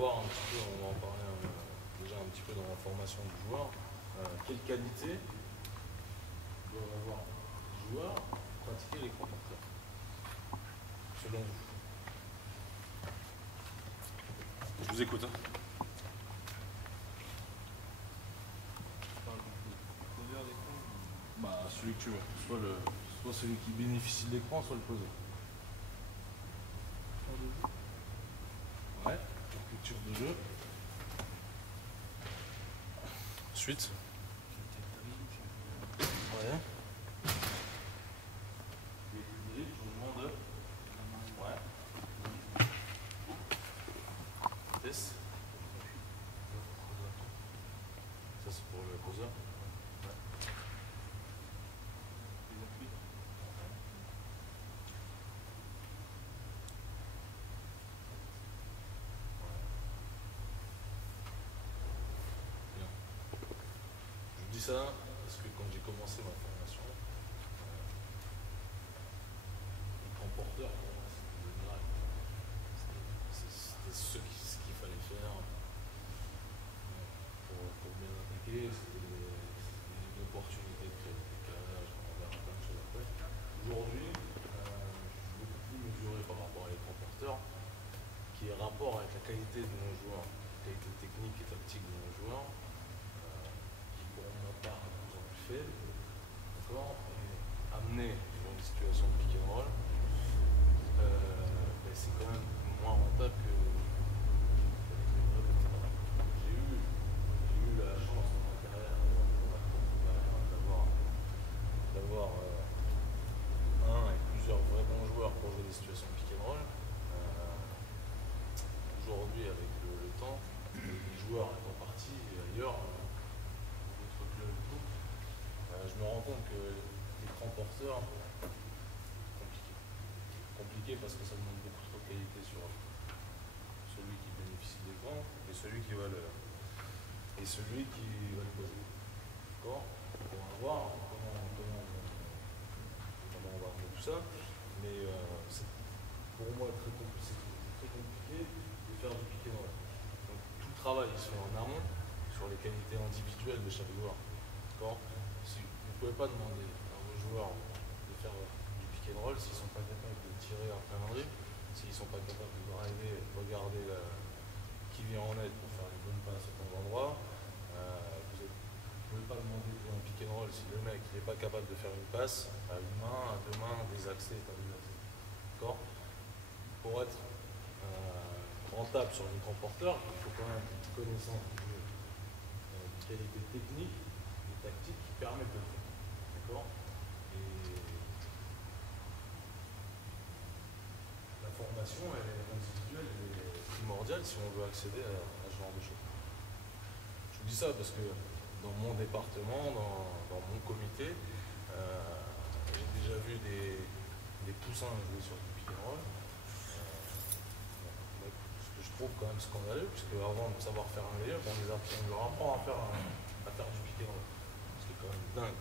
voir un petit peu, on va en parler déjà un petit peu dans la formation du joueur. Quelle qualité doivent avoir les joueurs pour pratiquer l'écran porteur, selon vous? Je vous écoute. Bah, celui que tu veux, soit celui qui bénéficie de l'écran, soit le posé. Ouais, culture de jeu. Ensuite. Ouais. Changement de. Ouais. Vitesse. Ça c'est pour le poseur. Ouais. Les appuis. Bien. Je vous dis ça parce que quand j'ai commencé ma formation, l'écran porteur pour moi c'était le Graal. C'était ce qu'il fallait faire pour bien attaquer. C'était une opportunité de créer des décalages, on verra plein de choses après. Aujourd'hui, je suis beaucoup plus mesuré par rapport à l'écran porteur, qui est rapport avec la qualité de nos joueurs, la qualité technique et tactique de nos joueurs, qui pour ma part est de plus en plus faible, d'accord, et amener sur une situation de pick and roll, c'est quand même moins rentable que j'ai eu la chance dans ma carrière d'avoir un et plusieurs vrais bons joueurs pour jouer des situations de pick and roll. Aujourd'hui, avec le temps, les joueurs étant partis ailleurs, d'autres clubs et tout, je me rends compte que l'écran porteur, compliqué. Compliqué parce que ça demande beaucoup trop de qualité sur celui qui bénéficie de l'écran et celui qui va le poser. D'accord? On va voir comment on va faire tout ça, mais c'est pour moi très compliqué de faire du pick and roll. Donc tout le travail se fait en amont sur les qualités individuelles de chaque joueur. D'accord? Si vous ne pouvez pas demander à vos joueurs de faire du pick and roll s'ils ne sont pas capables de tirer après un dribble, s'ils ne sont pas capables de driver, regarder qui vient en aide pour faire les bonnes passes au bon endroit. Vous ne pouvez pas demander de jouer un pick and roll si le mec n'est pas capable de faire une passe à une main, à deux mains, désaxé, pas désaxé. D'accord? Pour être rentable sur l'écran porteur, il faut quand même une connaissance de qualité technique et tactique qui permettent de le faire. D'accord? Et la formation individuelle est primordiale si on veut accéder à ce genre de choses. Je vous dis ça parce que dans mon département, dans mon comité, j'ai déjà vu des poussins jouer sur du pick and roll. Ce que je trouve quand même scandaleux, puisque avant de savoir faire un layup, on leur apprend à faire du pick and roll. Ce qui est quand même dingue.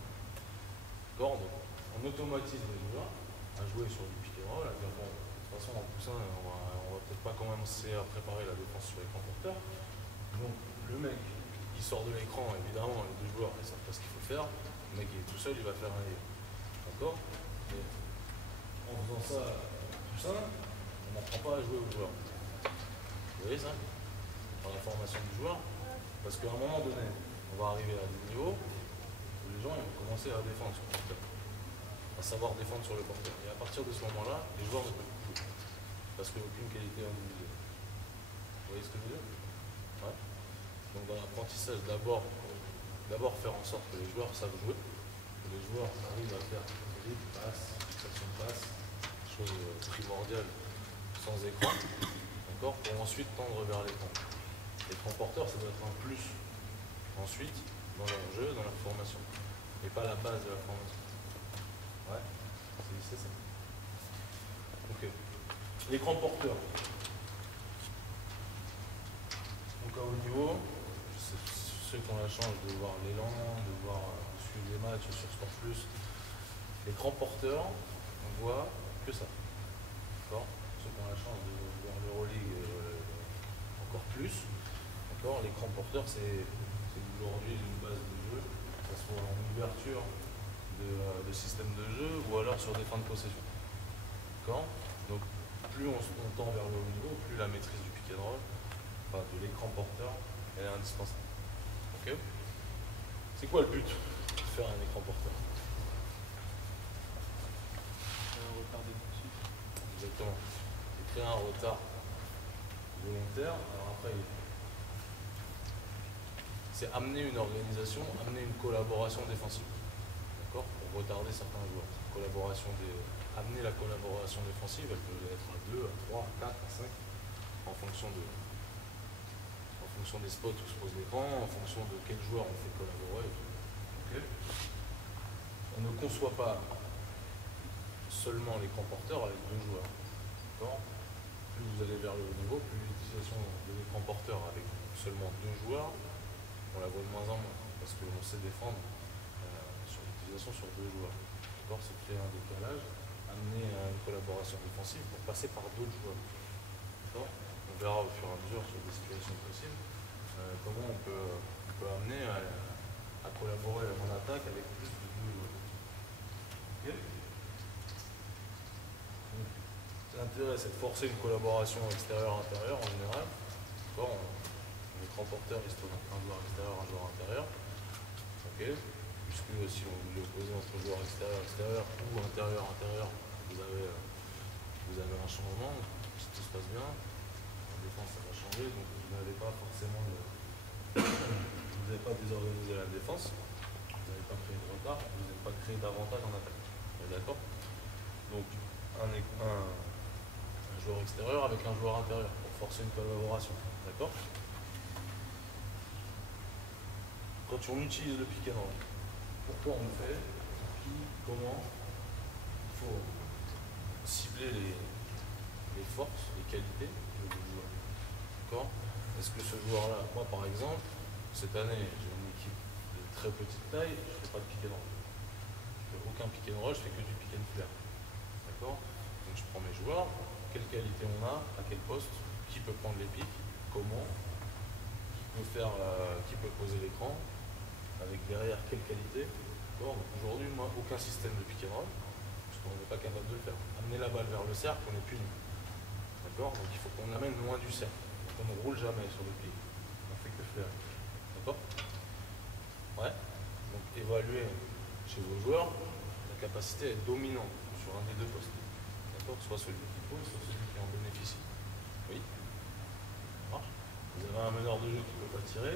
D'accord? Donc on automatise les joueurs à jouer sur du pick and roll, à dire bon, de toute façon en poussin, on va peut-être pas commencer à préparer la défense sur l'écran porteur. Donc le mec qui sort de l'écran, évidemment, les deux joueurs, ils savent pas ce qu'il faut faire. Le mec qui est tout seul, il va faire un layup. D'accord? Et en faisant ça tout ça, on n'apprend pas à jouer aux joueurs. Vous voyez ça? Dans la formation du joueur. Parce qu'à un moment donné, on va arriver à des niveaux où les gens ils vont commencer à défendre sur le porteur. À savoir défendre sur le porteur. Et à partir de ce moment-là, les joueurs ne peuvent plus jouer. Parce qu'il n'y a aucune qualité individuelle. Vous voyez ce que je veux dire? Ouais. Donc dans l'apprentissage, d'abord faire en sorte que les joueurs savent jouer, que les joueurs arrivent à faire des passes, fixation de passe, chose primordiale sans écran, d'accord, pour ensuite tendre vers l'écran. L'écran porteur, ça doit être un plus ensuite dans leur jeu, dans leur formation, et pas la base de la formation. Ouais, c'est ça. Ok. L'écran porteur. Donc à haut niveau, ceux qui ont la chance de voir l'élan, de suivre les matchs sur Sport Plus, l'écran porteur, on voit que ça. D'accord? Ceux qui ont la chance de voir l'Euroleague encore plus plus. D'accord, l'écran porteur, c'est aujourd'hui une base de jeu, que ce soit en ouverture de système de jeu ou alors sur des fins de possession. D'accord. Donc plus on tend vers le haut niveau, plus la maîtrise du pick and roll, enfin de l'écran porteur, elle est indispensable. Ok. C'est quoi le but de faire un écran porteur? Un retard défensif. Exactement. C'est créer un retard volontaire. Alors après, c'est amener une organisation, amener une collaboration défensive. D'accord. Pour retarder certains joueurs. Amener la collaboration défensive, elle peut être à 2, à 3, à 4, à 5, en fonction des spots où se pose l'écran, en fonction de quel joueur on fait collaborer. Okay. On ne conçoit pas seulement l'écran porteur avec 2 joueurs. Plus vous allez vers le haut niveau, plus l'utilisation de l'écran porteur avec seulement 2 joueurs, on la voit de moins en moins, parce qu'on sait défendre sur l'utilisation sur 2 joueurs. C'est créer un décalage, amener à une collaboration défensive pour passer par d'autres joueurs. On verra au fur et à mesure sur des situations possibles comment on peut amener à collaborer en attaque avec plus de 2 joueurs. Okay. L'intérêt, c'est de forcer une collaboration extérieure-intérieure en général. Un écran porteur, il se trouve un joueur extérieur, un joueur intérieur. Okay. Puisque si on voulait opposer entre joueur extérieur ou intérieur, vous avez un changement. Si tout se passe bien, en défense ça va changer, donc vous n'avez pas forcément vous n'avez pas désorganisé la défense, vous n'avez pas créé de retard, vous n'avez pas créé d'avantage en attaque. Vous êtes d'accord? Donc un joueur extérieur avec un joueur intérieur pour forcer une collaboration. D'accord? Quand on utilise le pick and roll, pourquoi on le fait? Qui? Comment? Il faut cibler les forces, les qualités du joueur. D'accord? Est-ce que ce joueur-là, moi par exemple, cette année, j'ai une équipe de très petite taille, je ne fais pas de pick and roll. Je ne fais aucun pick and roll, je fais que du pick and flare. D'accord? Donc je prends mes joueurs, quelle qualité on a, à quel poste, qui peut prendre les pics, comment, qui peut poser l'écran, avec derrière quelle qualité. Aujourd'hui, moi, aucun système de pick and roll, parce qu'on n'est pas capable de le faire. Amener la balle vers le cercle, on est puni. D'accord? Donc il faut qu'on l'amène loin du cercle. Donc on ne roule jamais sur le pied. On fait que faire. D'accord? Ouais. Donc évaluer chez vos joueurs la capacité à être dominant sur un des 2 postes. D'accord? Soit celui qui pose, soit celui qui en bénéficie. Oui? Ça marche? Vous avez un meneur de jeu qui ne peut pas tirer.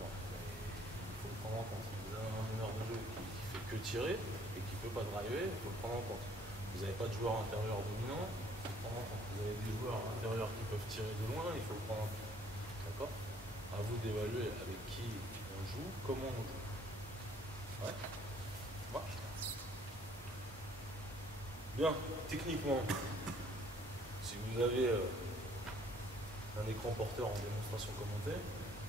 Bon, il faut le prendre en compte. Vous avez un meneur de jeu qui fait que tirer et qui ne peut pas driver, il faut le prendre en compte. Vous n'avez pas de joueur intérieur dominant, il faut le prendre en compte. Vous avez des joueurs intérieurs qui peuvent tirer de loin, il faut le prendre en compte. D'accord? À vous d'évaluer avec qui on joue, comment on joue. Ouais? Ça marche? Bien, techniquement, si vous avez un écran porteur en démonstration commentée,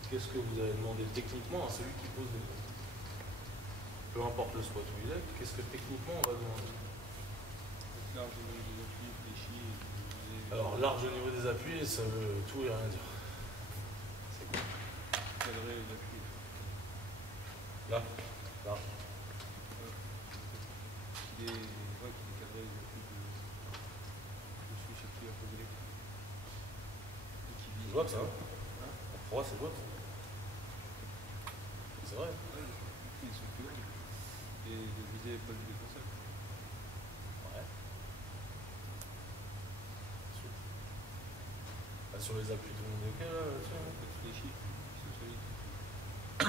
qu'est-ce que vous allez demander techniquement à celui qui pose les coups? Peu importe le spot où il est, qu'est-ce que techniquement on va demander? Large au niveau des appuis, fléchi. Alors, large au niveau des appuis, ça veut tout et rien dire. C'est quoi? Cadrer les appuis. Là? Large. Qu'il est cadré les appuis de celui sur qui il a posé les coups. C'est jouable ça, hein? Pour moi, c'est jouable. C'est vrai. Ouais, il se fait et de viser pas le défenseur. Ouais. Ah, sur les appuis, tout le monde est ok là, là-dessus, hein? Pas de fléchi, c'est solide.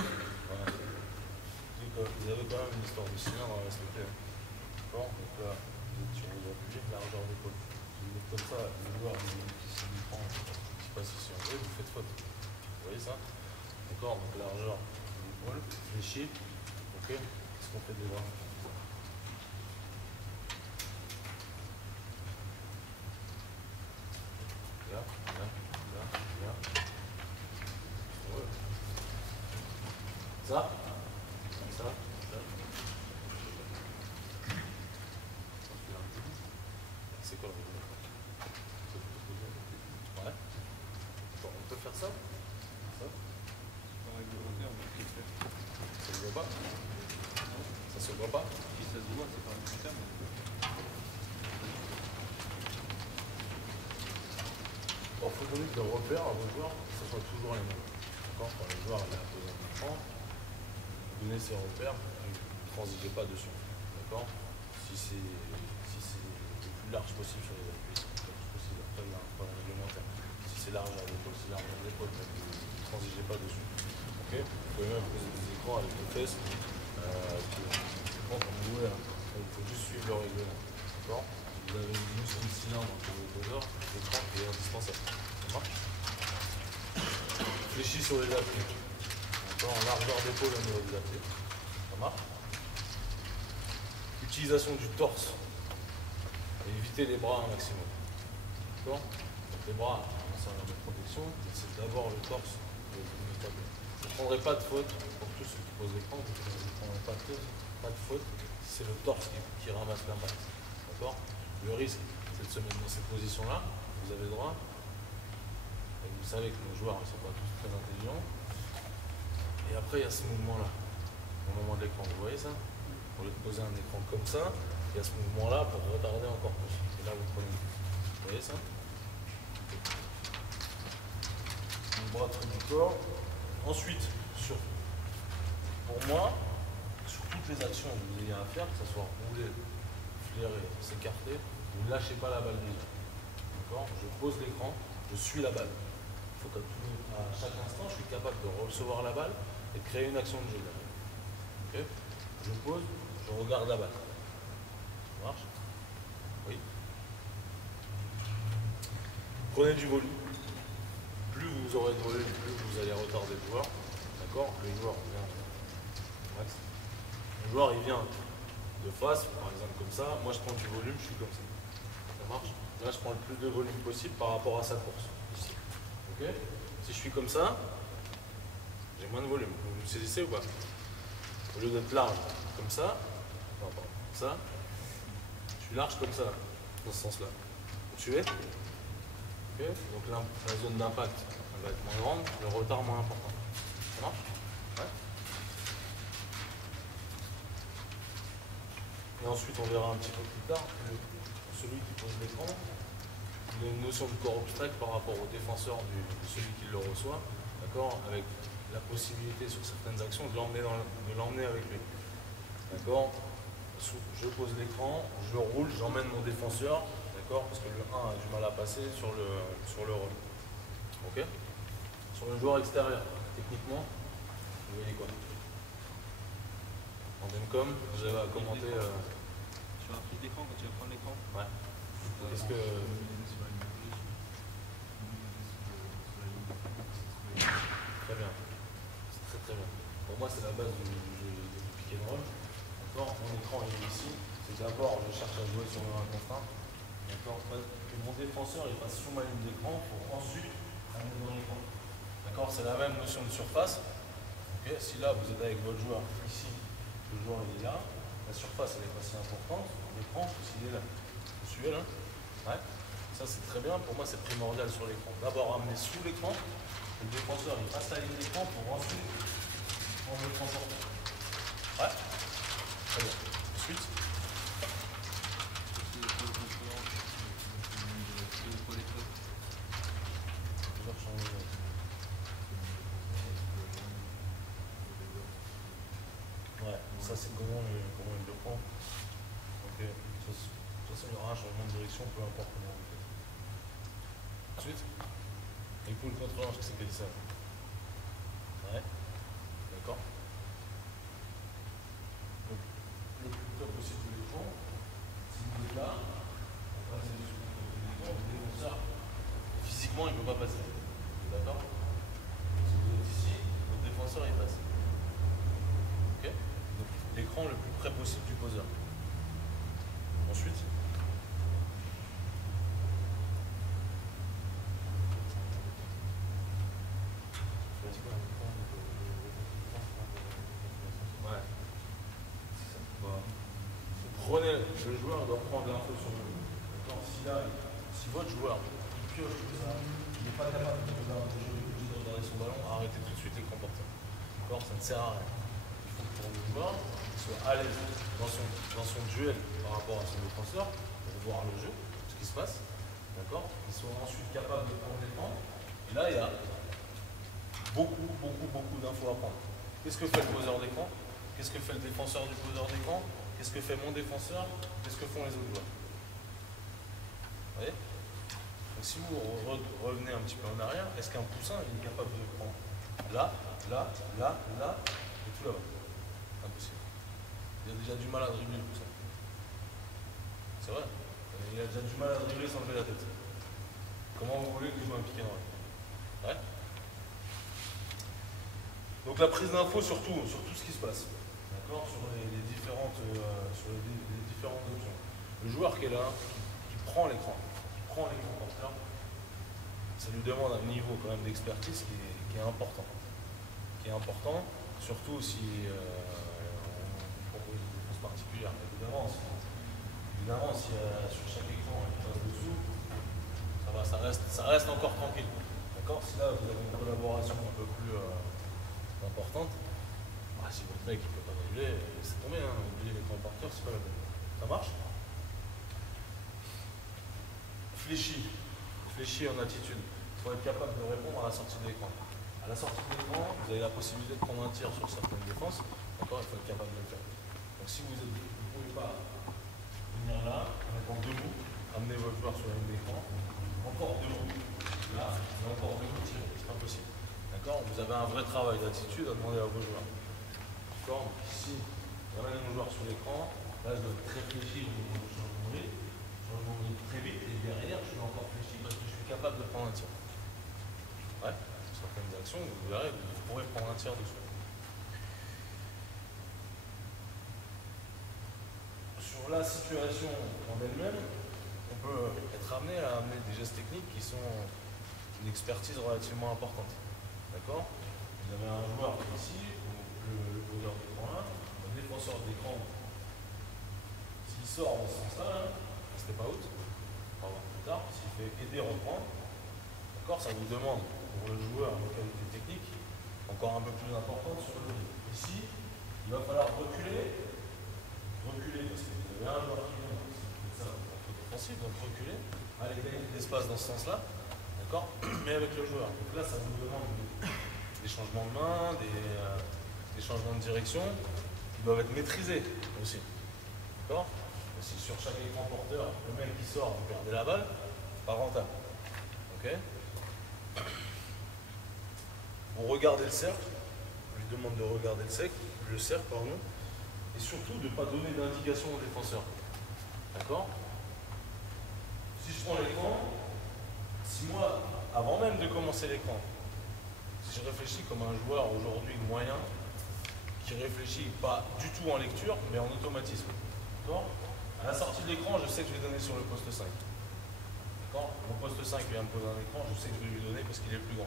Ouais. Vous avez quand même une histoire de cylindre à respecter. D'accord? Donc là, vous êtes sur vos appuis, largeur d'épaule. Si vous êtes comme ça, le joueur qui s'y prend, qui passe ici en vrai, vous faites faute. Vous voyez ça? D'accord? Donc largeur d'épaule, fléchi. Ok? Qu'est-ce qu'on fait des bras? Là, là, là, là. Ouais. Ça? Ça? C'est quoi le ouais. peut faire ça. Ça. Pas réglementaire, mais je peux le faire. Ça se voit pas. Ça se voit pas. Si ça se voit, c'est pas réglementaire, mais Il faut donner que le repère à vos joueurs, que ce soit toujours les mêmes. D'accord. Quand le joueur a besoin d'un écran, donnez ses repères, ne transigez pas dessus. D'accord. Si c'est le plus large possible sur les appuis, c'est le plus large possible. Après, il y a un problème réglementaire. Si c'est large à l'épaule, c'est large à l'épaule, mais ne transigez pas dessus. Ok. Vous pouvez même poser des écrans avec des fesses. Quand vous jouez, il faut juste suivre le règlement. D'accord. Vous avez une notion de cylindre pour le poseur, l'écran qui est indispensable. Ça marche. Fléchis sur les appuis. D'accord. En largeur d'épaule au niveau des appuis. Ça marche. Utilisation du torse. Et éviter les bras un maximum. D'accord. Les bras, ça a de protection, mais c'est d'abord le torse. Vous ne prendrez pas de faute pour tous ceux qui posent l'écran, vous ne prendrez pas de faute, c'est le torse qui ramasse l'impact. D'accord. Le risque, c'est de se mettre dans cette position-là, vous avez le droit. Et vous savez que nos joueurs ne sont pas tous très intelligents. Et après, il y a ce mouvement-là, au moment de l'écran. Vous voyez ça? Au lieu de poser un écran comme ça, il y a ce mouvement-là pour retarder encore plus. Et là, vous prenez. Vous voyez ça? Le bras très du corps. Ensuite, pour moi, sur toutes les actions que vous ayez à faire, que ce soit rouler, flairer, s'écarter, vous ne lâchez pas la balle déjà. D'accord? Je pose l'écran, je suis la balle. Il faut qu'à chaque instant, je suis capable de recevoir la balle et de créer une action de jeu derrière. Okay? Je pose, je regarde la balle. Ça marche? Oui. Prenez du volume. Plus vous aurez de volume, plus vous allez retarder le joueur. D'accord? Le joueur vient. Le joueur il vient de face, par exemple comme ça. Moi je prends du volume, je suis comme ça. Ça marche? Là je prends le plus de volume possible par rapport à sa course. Ici. Ok? Si je suis comme ça, j'ai moins de volume. Vous me saisissez ou pas? Au lieu d'être large comme ça, non, pardon, comme ça, je suis large comme ça, dans ce sens-là. Vous suivez? Ok? Donc là, la zone d'impact va être moins grande, le retard moins important. Ça marche? Ouais. Et ensuite, on verra un petit peu plus tard que celui qui pose l'écran, il a une notion de corps obstacle par rapport au défenseur de celui qui le reçoit, d'accord, avec la possibilité sur certaines actions de l'emmener avec lui. D'accord. Je pose l'écran, je roule, j'emmène mon défenseur, d'accord, parce que le 1 a du mal à passer sur le rôle. Ok. Sur le joueur extérieur, techniquement, vous voyez quoi? En Demcom, j'avais à commenter. sur la prise d'écran, quand tu vas prendre l'écran. Ouais. Est-ce que. Très bien. C'est très très bien. Pour moi, c'est la base du pick and roll. D'accord. Mon écran il est ici. C'est d'abord, je cherche à jouer sur le 1 contre 1. D'accord. Que mon défenseur il passe sous ma ligne d'écran pour ensuite aller dans l'écran. D'accord. C'est la même notion de surface. Ok. Si là vous êtes avec votre joueur ici, le joueur il est là, la surface elle est pas si importante. L'écran, s'il est là. Vous suivez là? Ouais. Ça c'est très bien. Pour moi, c'est primordial sur l'écran. D'abord amener sous l'écran. Le défenseur il passe la ligne d'écran pour ensuite prendre le transport. Ouais. Très bien. Ensuite. Ouais, ça c'est comment il le prend. Ok. De toute façon, il y aura un changement de direction, peu importe comment on le fait. Ensuite. Et pour le contrôleur, je sais qu'il dit ça. Ouais. D'accord. Donc, le plus près possible de l'écran. Si vous êtes là, on passe dessus l'écran, le défenseur, physiquement, il ne peut pas passer. D'accord? Si vous êtes ici, votre défenseur, il passe. Ok? Donc, l'écran le plus près possible du poseur. Ensuite. Ouais. Prenez, le joueur doit prendre l'info sur le jeu. Si votre joueur il pioche tout ça, il n'est pas capable de faire un jeu arrêter tout de suite l'écran portable. D'accord? Ça ne sert à rien. Il faut que pour le joueur, il soit à l'aise dans son duel par rapport à son défenseur, pour voir le jeu, ce qui se passe. D'accord? Il soit ensuite capable de prendre l'écran. Et là, il y a beaucoup d'infos à prendre. Qu'est-ce que fait le poseur d'écran? Qu'est-ce que fait le défenseur du poseur d'écran? Qu'est-ce que fait mon défenseur? Qu'est-ce que font les autres joueurs? Vous voyez? Donc si vous revenez un petit peu en arrière, est-ce qu'un poussin il est capable de prendre là, et tout là-bas? Impossible. Il a déjà du mal à dribbler le poussin. C'est vrai. Il a déjà du mal à dribbler sans lever la tête. Comment vous voulez que je joue un pick and roll? Ouais. Donc la prise d'info sur tout ce qui se passe. D'accord? Sur les différentes options. Le joueur qui est là, qui prend l'écran porteur, ça lui demande un niveau quand même d'expertise qui est important. Surtout si on propose une défense particulière. Évidemment, si sur chaque écran il passe dessous, ça reste encore tranquille. D'accord? Si là vous avez une collaboration un peu plus importante, si votre mec ne peut pas dribbler, c'est tombé, hein, oublier l'écran porteur, c'est pas la peine. Ça marche? Fléchi en attitude. Il faut être capable de répondre à la sortie de l'écran. À la sortie de l'écran, vous avez la possibilité de prendre un tir sur certaines défenses. D'accord? Il faut être capable de le faire. Donc si vous ne pouvez pas venir là, en étant debout, amener votre joueur sur la ligne d'écran, encore debout, là, et encore debout, tirer. C'est pas possible. D'accord? Vous avez un vrai travail d'attitude à demander à vos joueurs. D'accord? Donc ici, j'amène mon joueur sur l'écran, là je dois réfléchir au changement de rythme. Très vite et derrière je suis encore fléchi parce que je suis capable de prendre un tir. Ouais, certaines actions, vous verrez, vous pourrez prendre un tir dessus. Sur la situation en elle-même, on peut être amené à amener des gestes techniques qui sont une expertise relativement importante. D'accord? Vous avez un joueur qui est ici, le poseur d'écran là, le défenseur d'écran, s'il sort dans ce sens-là, c'était pas out. S'il fait aider reprendre, d'accord, ça vous demande pour le joueur une qualité technique encore un peu plus importante sur le rythme. Ici, il va falloir reculer parce que vous avez un joueur qui vient, c'est ça, offensif, donc reculer, aller gagner de l'espace dans ce sens-là, d'accord, mais avec le joueur. Donc là, ça vous demande des changements de main, des changements de direction qui doivent être maîtrisés aussi, d'accord. Si sur chaque écran porteur, le mec qui sort, vous perdez la balle, pas rentable. Ok? Vous regardez le cercle, je lui demande de regarder le cercle, pardon, et surtout de ne pas donner d'indication au défenseur. D'accord? Si je prends l'écran, si moi, avant même de commencer l'écran, si je réfléchis comme un joueur aujourd'hui moyen, qui réfléchit pas du tout en lecture, mais en automatisme. D'accord? À la sortie de l'écran, je sais que je vais donner sur le poste 5. D'accord? Mon poste 5 vient me poser un écran, je sais que je vais lui donner parce qu'il est plus grand.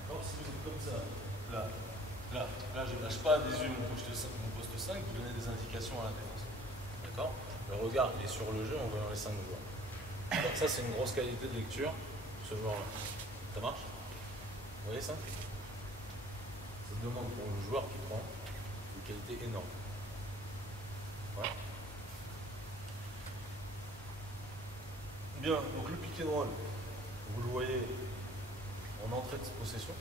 D'accord? Si vous êtes comme ça, là, je ne lâche pas des yeux mon poste 5, vous donnez des indications à la défense. D'accord? Le regard il est sur le jeu en voyant les 5 joueurs. Donc ça, c'est une grosse qualité de lecture, ce joueur-là. Ça marche? Vous voyez ça? Ça demande pour le joueur qui prend une qualité énorme. Voilà. Bien, donc le pick and roll, vous le voyez en entrée de possession,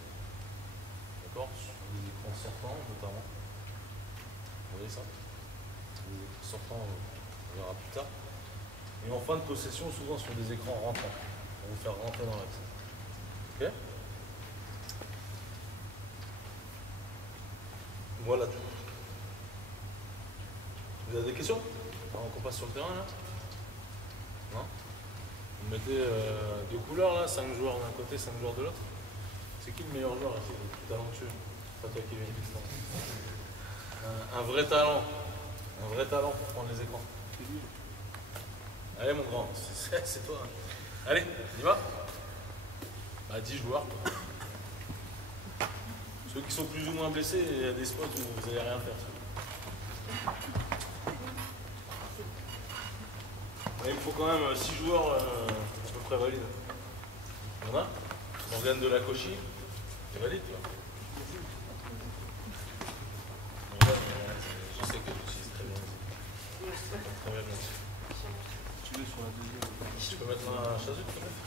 d'accord, sur les écrans sortants notamment. Vous voyez ça? Les écrans sortants, on verra plus tard. Et en fin de possession, souvent sur des écrans rentrants, pour vous faire rentrer dans l'axe. Ok? Voilà tout. Vous avez des questions? Alors qu'on passe sur le terrain là? Non? Vous mettez deux couleurs là, 5 joueurs d'un côté, 5 joueurs de l'autre. C'est qui le meilleur joueur là? C'est le plus talentueux. C'est pas toi qui viens de un vrai talent. Un vrai talent pour prendre les écrans. Allez mon grand, c'est toi. Allez, on y va? Bah 10 joueurs. Ceux qui sont plus ou moins blessés, il y a des spots où vous n'allez rien faire. Mais il me faut quand même 6 joueurs à peu près valides. Il y en a? Morgane de la Cauchy, c'est valide, tu vois. Je sais que j'utilise très bien. Très bien. Tu veux sur la deuxième. Tu peux mettre un chasuble peut-être?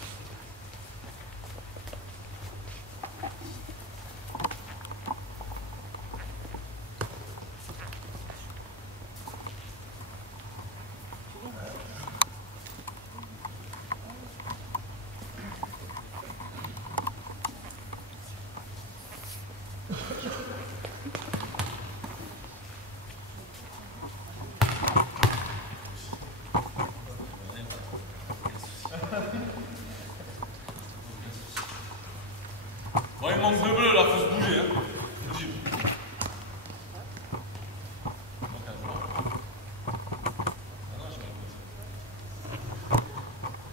Bon, il manque de bleu là, faut se bouger. Hein.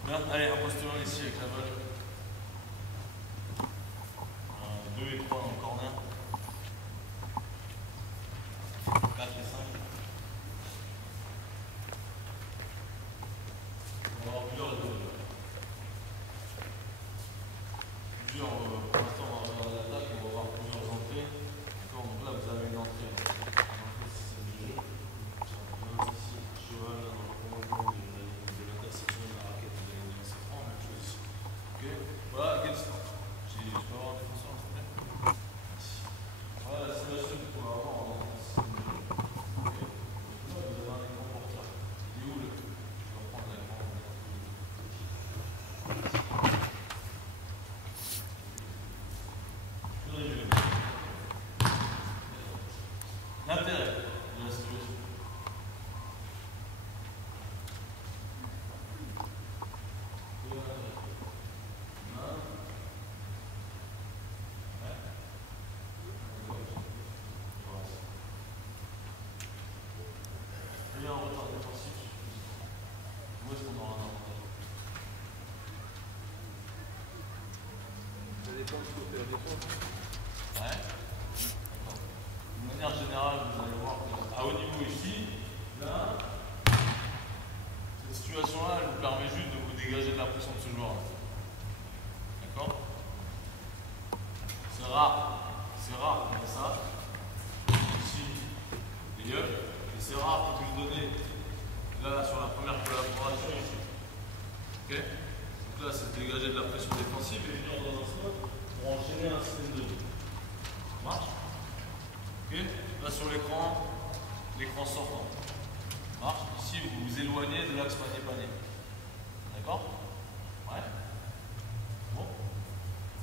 Bien, allez, impose-toi ici avec la balle. 2 et 3 dans le corner. 4 et 5. On va avoir plusieurs pour l'instant, on va regarder l'attaque, on va voir plusieurs entrées. D'accord, donc là, vous avez une entrée. L'entrée, c'est celle du jeu. Ici, cheval, là, dans le commandement de l'intersection de la raquette, vous allez dire c'est franc, même chose ici. Ok, voilà, question. Je peux avoir un défenseur, s'il te plaît? Voilà la situation que vous pouvez avoir en système de jeu. Ok, donc là, vous avez un écran porteur. Il est où le. Je vais reprendre l'écran. L'intérêt de la situation. Il y a un retard défensif. Où est-ce qu'on aura un avantage? Ça dépend de ce que tu as défendu. Ouais. D'accord. De manière générale, vous allez voir qu'à haut niveau ici, là, cette situation-là, elle vous permet juste de vous dégager de la pression de ce joueur-là. D'accord? C'est rare comme ça. Ici, les yeux. Et c'est rare qu'on puisse donner là sur la première collaboration ici. Ok? Donc là, c'est de dégager de la pression défensive et venir dans un spot pour enchaîner un système de jeu. Ça marche? Ok? Là sur l'écran sortant. Ça marche? Ici, vous vous éloignez de l'axe panier-panier. D'accord? Ouais? Bon.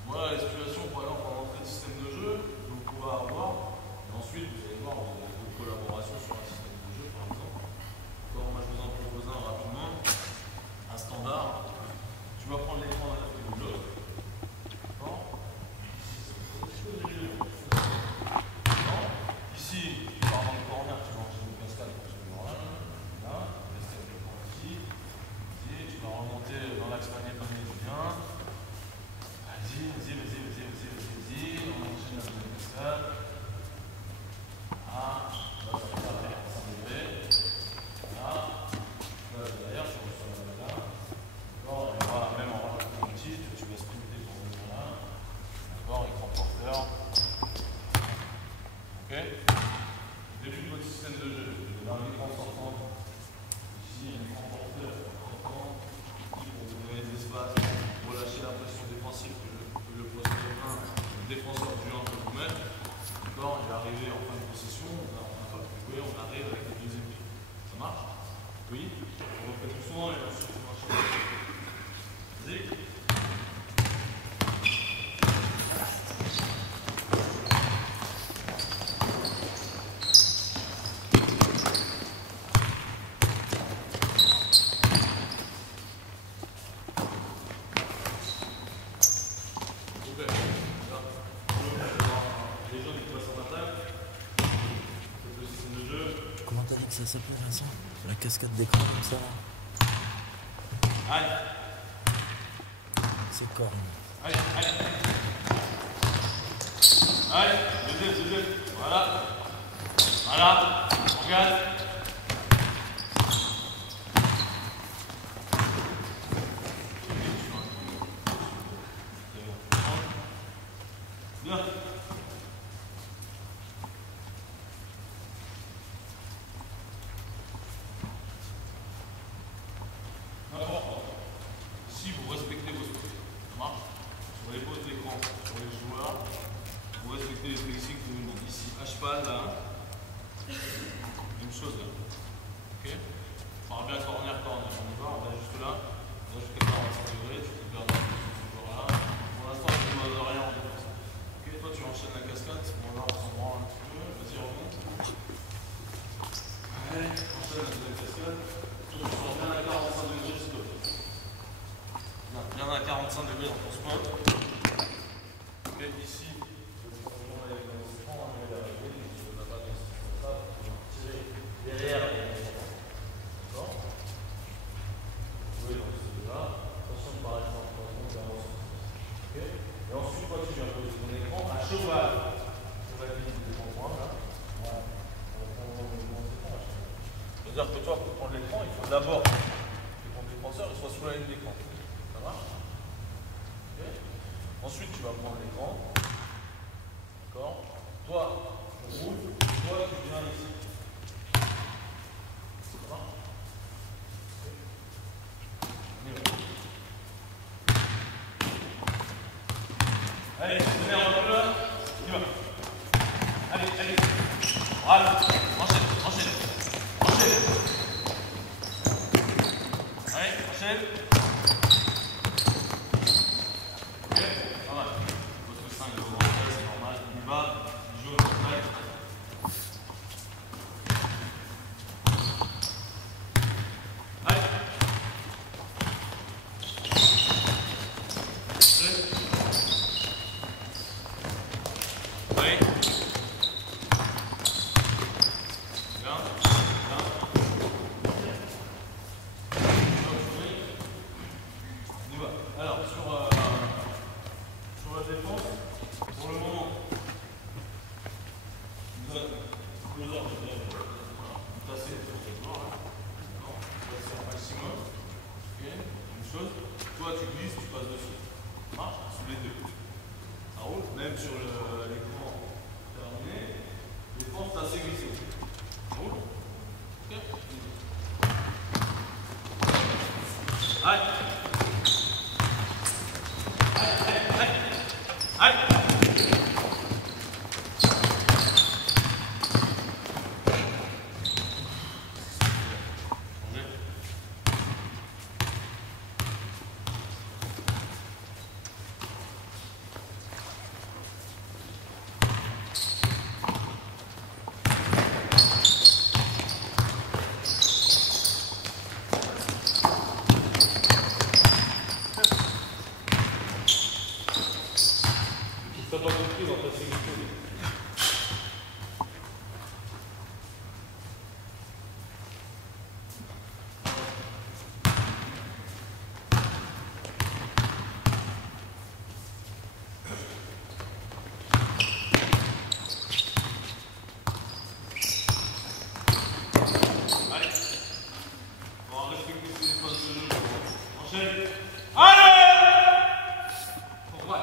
Voilà les situations, par exemple, en entrée de système de jeu que vous pouvez avoir. Et ensuite, vous allez voir, vous avez d'autres collaborations sur un système de jeu, par exemple. D'accord? Moi, je vous en propose un rapidement. Un standard. Tu vas prendre l'écran d'un côté de l'autre. D'accord? Ici, tu pars dans le corner, tu vas enchaîner une cascade pour ce joueur-là. Là, cascade de corps ici. Ici, tu vas remonter dans l'axe panier-panier, tu viens. Vas-y, on enchaîne la deuxième cascade. Ah, là, ça va faire ça lever. Là, là, derrière, tu reçois la balle là. D'accord, et voilà, même en rajoutant un petit, tu vas sprinter pour venir là. D'accord, écran porteur. Ok? Début de votre système de jeu, vous avez un écran sortant. Ici, un écran porteur sortant. Ici, pour vous donner de l'espace, pour relâcher la pression défensive que le poste 1, le défenseur du 1 peut vous mettre. D'accord, il est arrivé en fin de possession, on n'a pas pu jouer, on arrive avec le deuxième pied. Ça marche? Oui? On refait tout son et ensuite on enchaîne. Vas-y. Comment t'as dit que ça s'appelait, Vincent? La cascade d'écran comme ça là? Allez, C'est corne. allez. Allez, deuxième. Voilà. Voilà. On regarde. Bien. respecter les flexies que je vous dis. Ici, à cheval, là. Même chose, là. Ok? On va bien corner. On y va, on va juste là. Là, jusqu'à 45 degrés. Tu peux garder toujours là. Pour l'instant, tu ne me rien en défense. Ok? Toi, tu enchaînes la cascade. Bon, là, on s'en branle un petit peu. Vas-y, remonte. Allez, enchaîne la deuxième cascade. Tu sors bien à 45 degrés jusqu'au bout. Bien à 45 degrés dans ton spot. Ok, ici. Derrière, d'accord? Oui, donc c'est là. Attention de ne pas rester en place. Ok? Et ensuite, toi, tu viens poser ton écran à cheval. Cheval de ton point, là. Voilà. C'est-à-dire que toi, pour prendre l'écran, il faut d'abord que ton défenseur soit sous la ligne d'écran. Ça marche? Okay. Ensuite, tu vas prendre l'écran. D'accord? Toi, tu roules. Toi, tu viens ici. Allez, tu te mets en peu là, on y va. Allez. Voilà, enchaîne. Allez, enchaîne. Ok, pas mal. Votre 5 de rentrer, c'est normal. On y va, il joue au contact. Alors, sur la défense, pour le moment, nous avons 2 heures de tasser pour cette barre là. Tasser un maximum. Ok, une chose. Toi, tu glisses, tu passes dessus. Ça marche? Sous les deux. Ça roule. Même sur l'écran terminé. Défense, tasser, glisser. Ça roule? Ok. Allez. T'as pas compris dans ta sécurité. Allez, on va respecter ces espaces de jeu. Enchaîne. Allez! Pourquoi?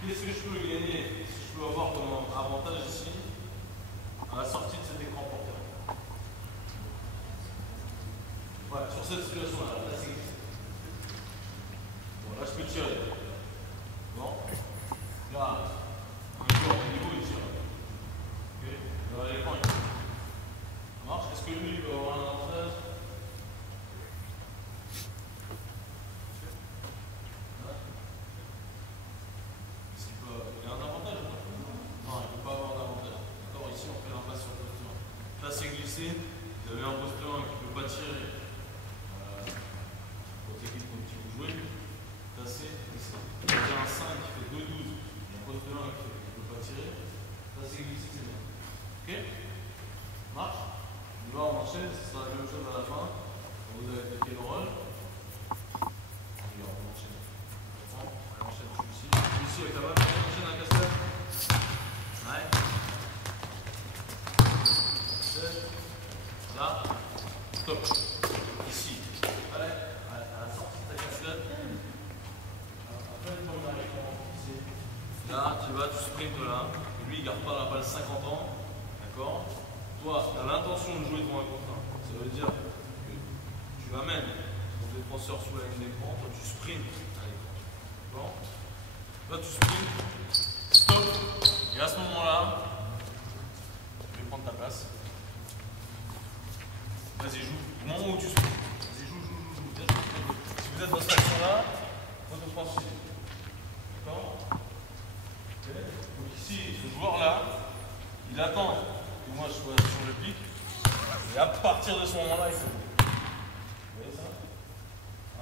Qu'est-ce que je peux gagner? Je peux avoir comme avantage ici à la sortie de cet écran porteur. Ouais, sur cette situation-là, là c'est glissé. Bon, là je peux tirer. Bon. Là, un joueur au niveau il tire. Ok. Là l'écran il tire. Ça marche? Est-ce que lui il peut avoir un avantage? C'est glissé, vous avez un poste 1 qui ne peut pas tirer. Votre équipe contre qui vous jouez, tasser, glissé. Vous avez un 5 qui fait 2-12, un poste 1 qui ne peut pas tirer, tasser, glissé, c'est bien. Ok? Marche? On va, on enchaîne, ce sera la même chose à la fin. Quand vous avez appliqué le rôle. On enchaîne. On enchaîne celui-ci. Celui-ci avec la balle, on enchaîne la cascade. Ouais. Stop. Ici. Allez, à la sortie de ta cascade. Là, tu vas, tu sprintes là. Lui, il garde pas la balle 50 ans. D'accord? Toi, tu as l'intention de jouer devant un contre 1. Ça veut dire que tu amènes ton défenseur sous la ligne d'écran. Toi, tu sprintes à l'écran. D'accord? Là, tu sprintes. Stop. Et à ce moment-là, tu vais prendre ta place. Vas-y, joue. Au moment où tu sprintes. Vas-y, joue. Si vous êtes dans cette action-là, votre offensive. D'accord? Donc ici, ce joueur-là, il attend que moi je sois sur le pic. Et à partir de ce moment-là, il faut. Vous voyez ça?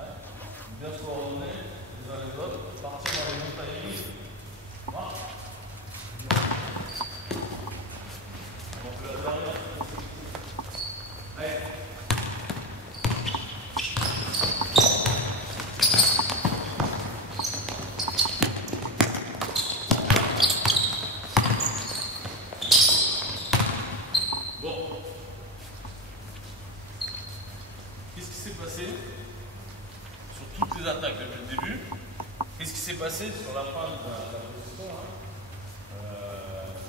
Ouais. Bien se coordonner les uns les autres. Partir dans les montagnes. Marche. Donc la dernière. Allez. Attaque depuis le début. Qu'est-ce qui s'est passé sur la fin de la position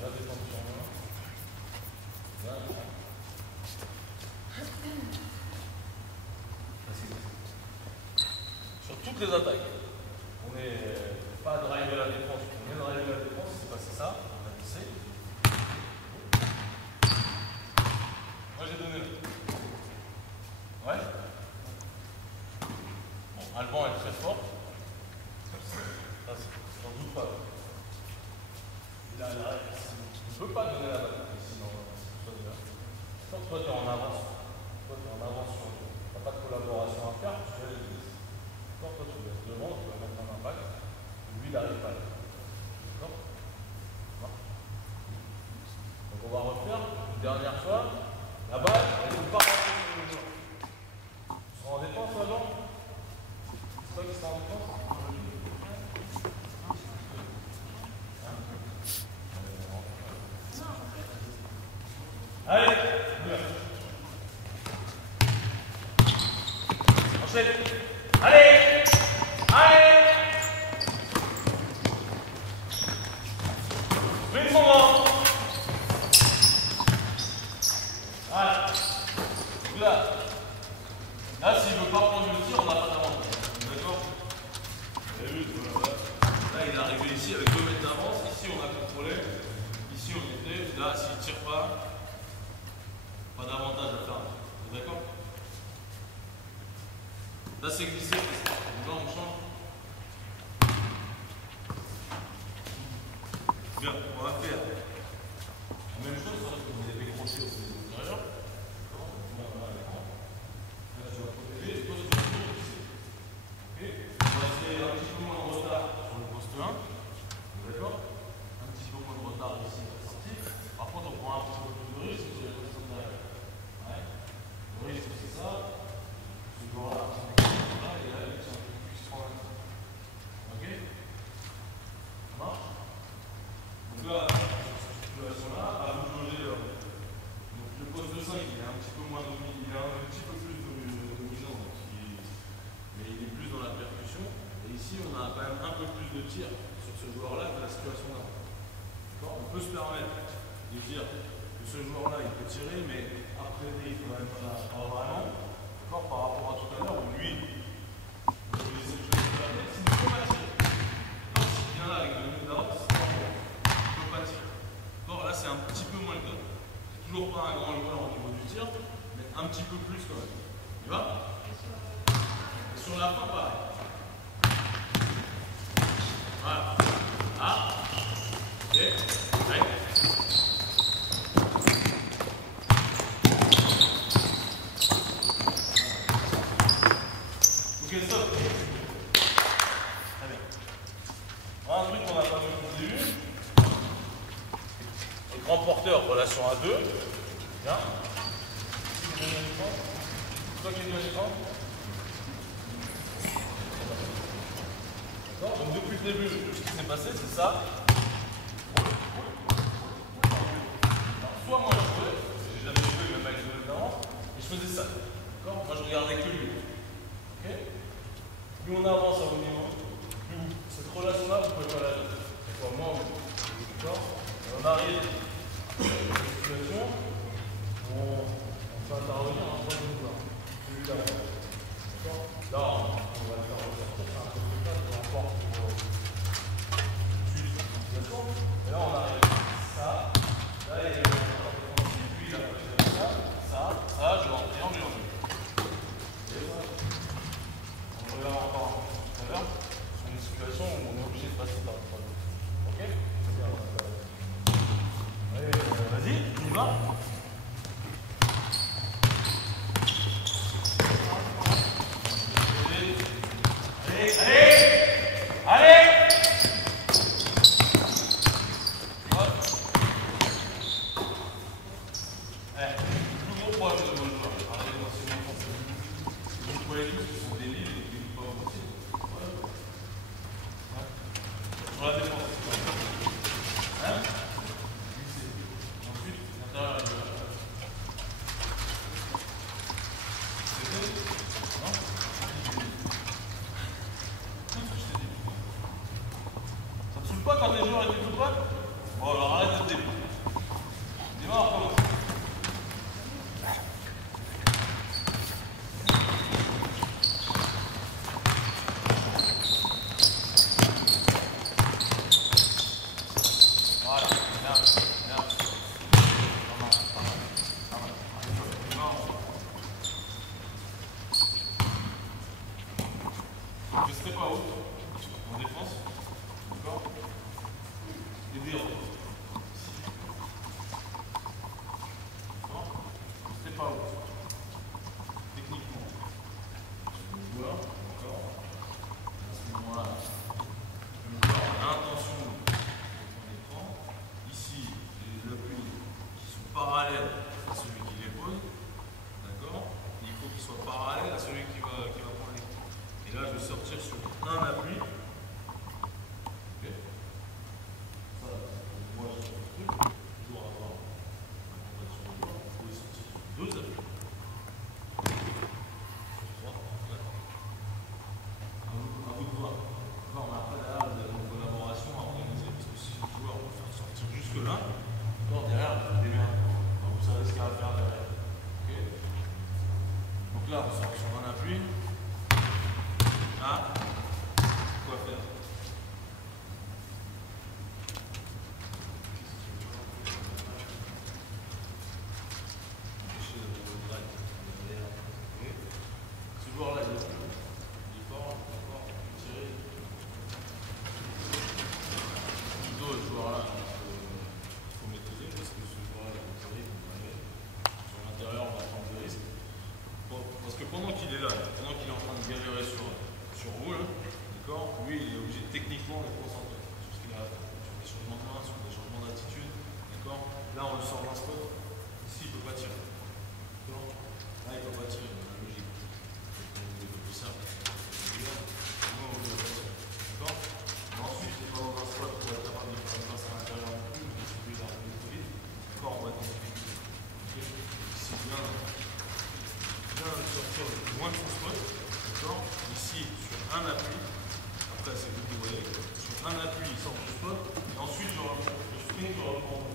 la défense sur moi. Sur toutes les attaques. On n'est pas drivé la défense, on est drivé la défense, c'est passé ça, on a glissé. Moi j'ai donné le. Ouais. Alban est très fort. J'en doute pas. Il ne peut pas donner la balle. Sinon, toi, tu es en avance. Toi, tu es en avance. Tu n'as pas de collaboration à faire. Tu fais les deux. Toi, tu laisses devant, tu vas mettre un impact. Lui, il n'arrive pas. D'accord? Donc, on va refaire une dernière fois. La balle, elle ne peut pas rentrer sur le joueur. Tu seras en défense, Alban? Toi qui sera en défense? Allez! Enchaîne! Allez! Allez! Mets son vent! Voilà. Donc là, s'il ne veut pas prendre le tir, on n'a pas d'avantage. D'accord? Là, il est arrivé ici avec 2 mètres d'avance. Ici, on a contrôlé. Ici, on était. Là, s'il ne tire pas d'avantage à faire. D'accord? Là, c'est glissé. Là, on change. Bien, on va faire la même chose sur que vous avez décroché au extérieur. Là, tu vas protéger. Et toi, tu vas glisser. Ok? On va essayer un petit peu moins de retard sur le poste 1. D'accord? Un petit peu moins de retard ici à la sortie. Par contre, on prend un petit peu plus de risque sur les positions derrière. Ouais. Le risque, c'est ça. Ce joueur-là, et là, il tient plus 30. Ok? Ça marche? Donc là, sur cette situation-là, à vous de jauger. Donc le poste de 5, il est un petit peu moins dominant, il est un petit peu plus dominant, mais il est plus dans la percussion. Et ici, on a quand même un peu plus de tir sur ce joueur-là que la situation là. On peut se permettre de dire que ce joueur-là, il peut tirer, mais après, il faut même pas vraiment. Par rapport à tout à l'heure, où lui, il peut laisser le jeu de la tête, s'il ne peut pas tirer. Donc, s'il vient là avec 2 minutes d'avance, il ne peut pas tirer. Bon, là, c'est un petit peu moins le cas. C'est toujours pas un grand joueur au niveau du tir, mais un petit peu plus quand même. Il va? Et sur la fin, pareil. Voilà. Ah. Ok. Allez. Ok, stop. Très bien. Voilà un truc qu'on n'a pas vu au début. Le grand porteur, relation à 2. Bien. Toi qui es bien l'écran. D'accord? Donc depuis le début, ce qui s'est passé, c'est ça. Alors, soit moi je jouais, j'ai jamais joué même avec 2 mètres d'avance, et je faisais ça. D'accord? Moi je regardais que lui. Ok? Plus on avance à haut niveau, plus cette relation-là, vous pouvez pas la faire. C'est quoi moi, d'accord? On arrive à une situation où on peut intervenir en point de vue. Évidemment. D'accord? Là, on va le faire ressortir, c'est un peu plus tard, peu importe pour l'utilisation. Et là, on arrive à ça. Là, il y a puis là, ça, je vais en triangle et en deux. On regarde encore tout à l'heure sur une situation où on est obligé de passer par le 3. Ok? Allez, vas-y, on y va. Quand les joueurs étaient tout droits, bon alors arrête de te début. Démarre, on recommence. Voilà, bien, bien. Pas mal, pas mal, pas mal. Je ne serai pas haut en défense. D'accord? Et des ronds. C'est pas haut. Techniquement. Je vois, d'accord. À ce moment-là, le joueur a l'intention de son écran. Ici, les appuis qui sont parallèles à celui qui les pose. D'accord? Il faut qu'ils soient parallèles à celui qui va prendre l'écran. Et là, je vais sortir sur un appui. Là, on sort sur un appui. Là, quoi faire? Ce joueur-là, il est fort, tiré. Plutôt, ce joueur-là, il faut maîtriser parce que ce joueur-là, il est tiré, sur l'intérieur, on va prendre des risques. Bon, parce que pendant qu'il est là, pendant qu'il est en train de galérer sur vous, d'accord, lui il est obligé techniquement d'être concentré sur ce qu'il a à faire, sur des changements de main, sur des changements d'attitude, d'accord. Là on le sort d'un spot, ici il ne peut pas tirer, d'accord. Là il ne peut pas tirer, dans la logique. C'est plus simple. Moi on ne peut pas tirer, d'accord. Mais ensuite il n'est pas dans un spot pour être capable de faire une passe à l'intérieur non plus, mais c'est plus d'arriver trop vite, d'accord, on va être dans une difficulté. C'est bien. Sortir loin de son spot, d'accord. Ici sur un appui, après c'est vous qui voyez, sur un appui il sort du spot, et ensuite je sprint, je reprends.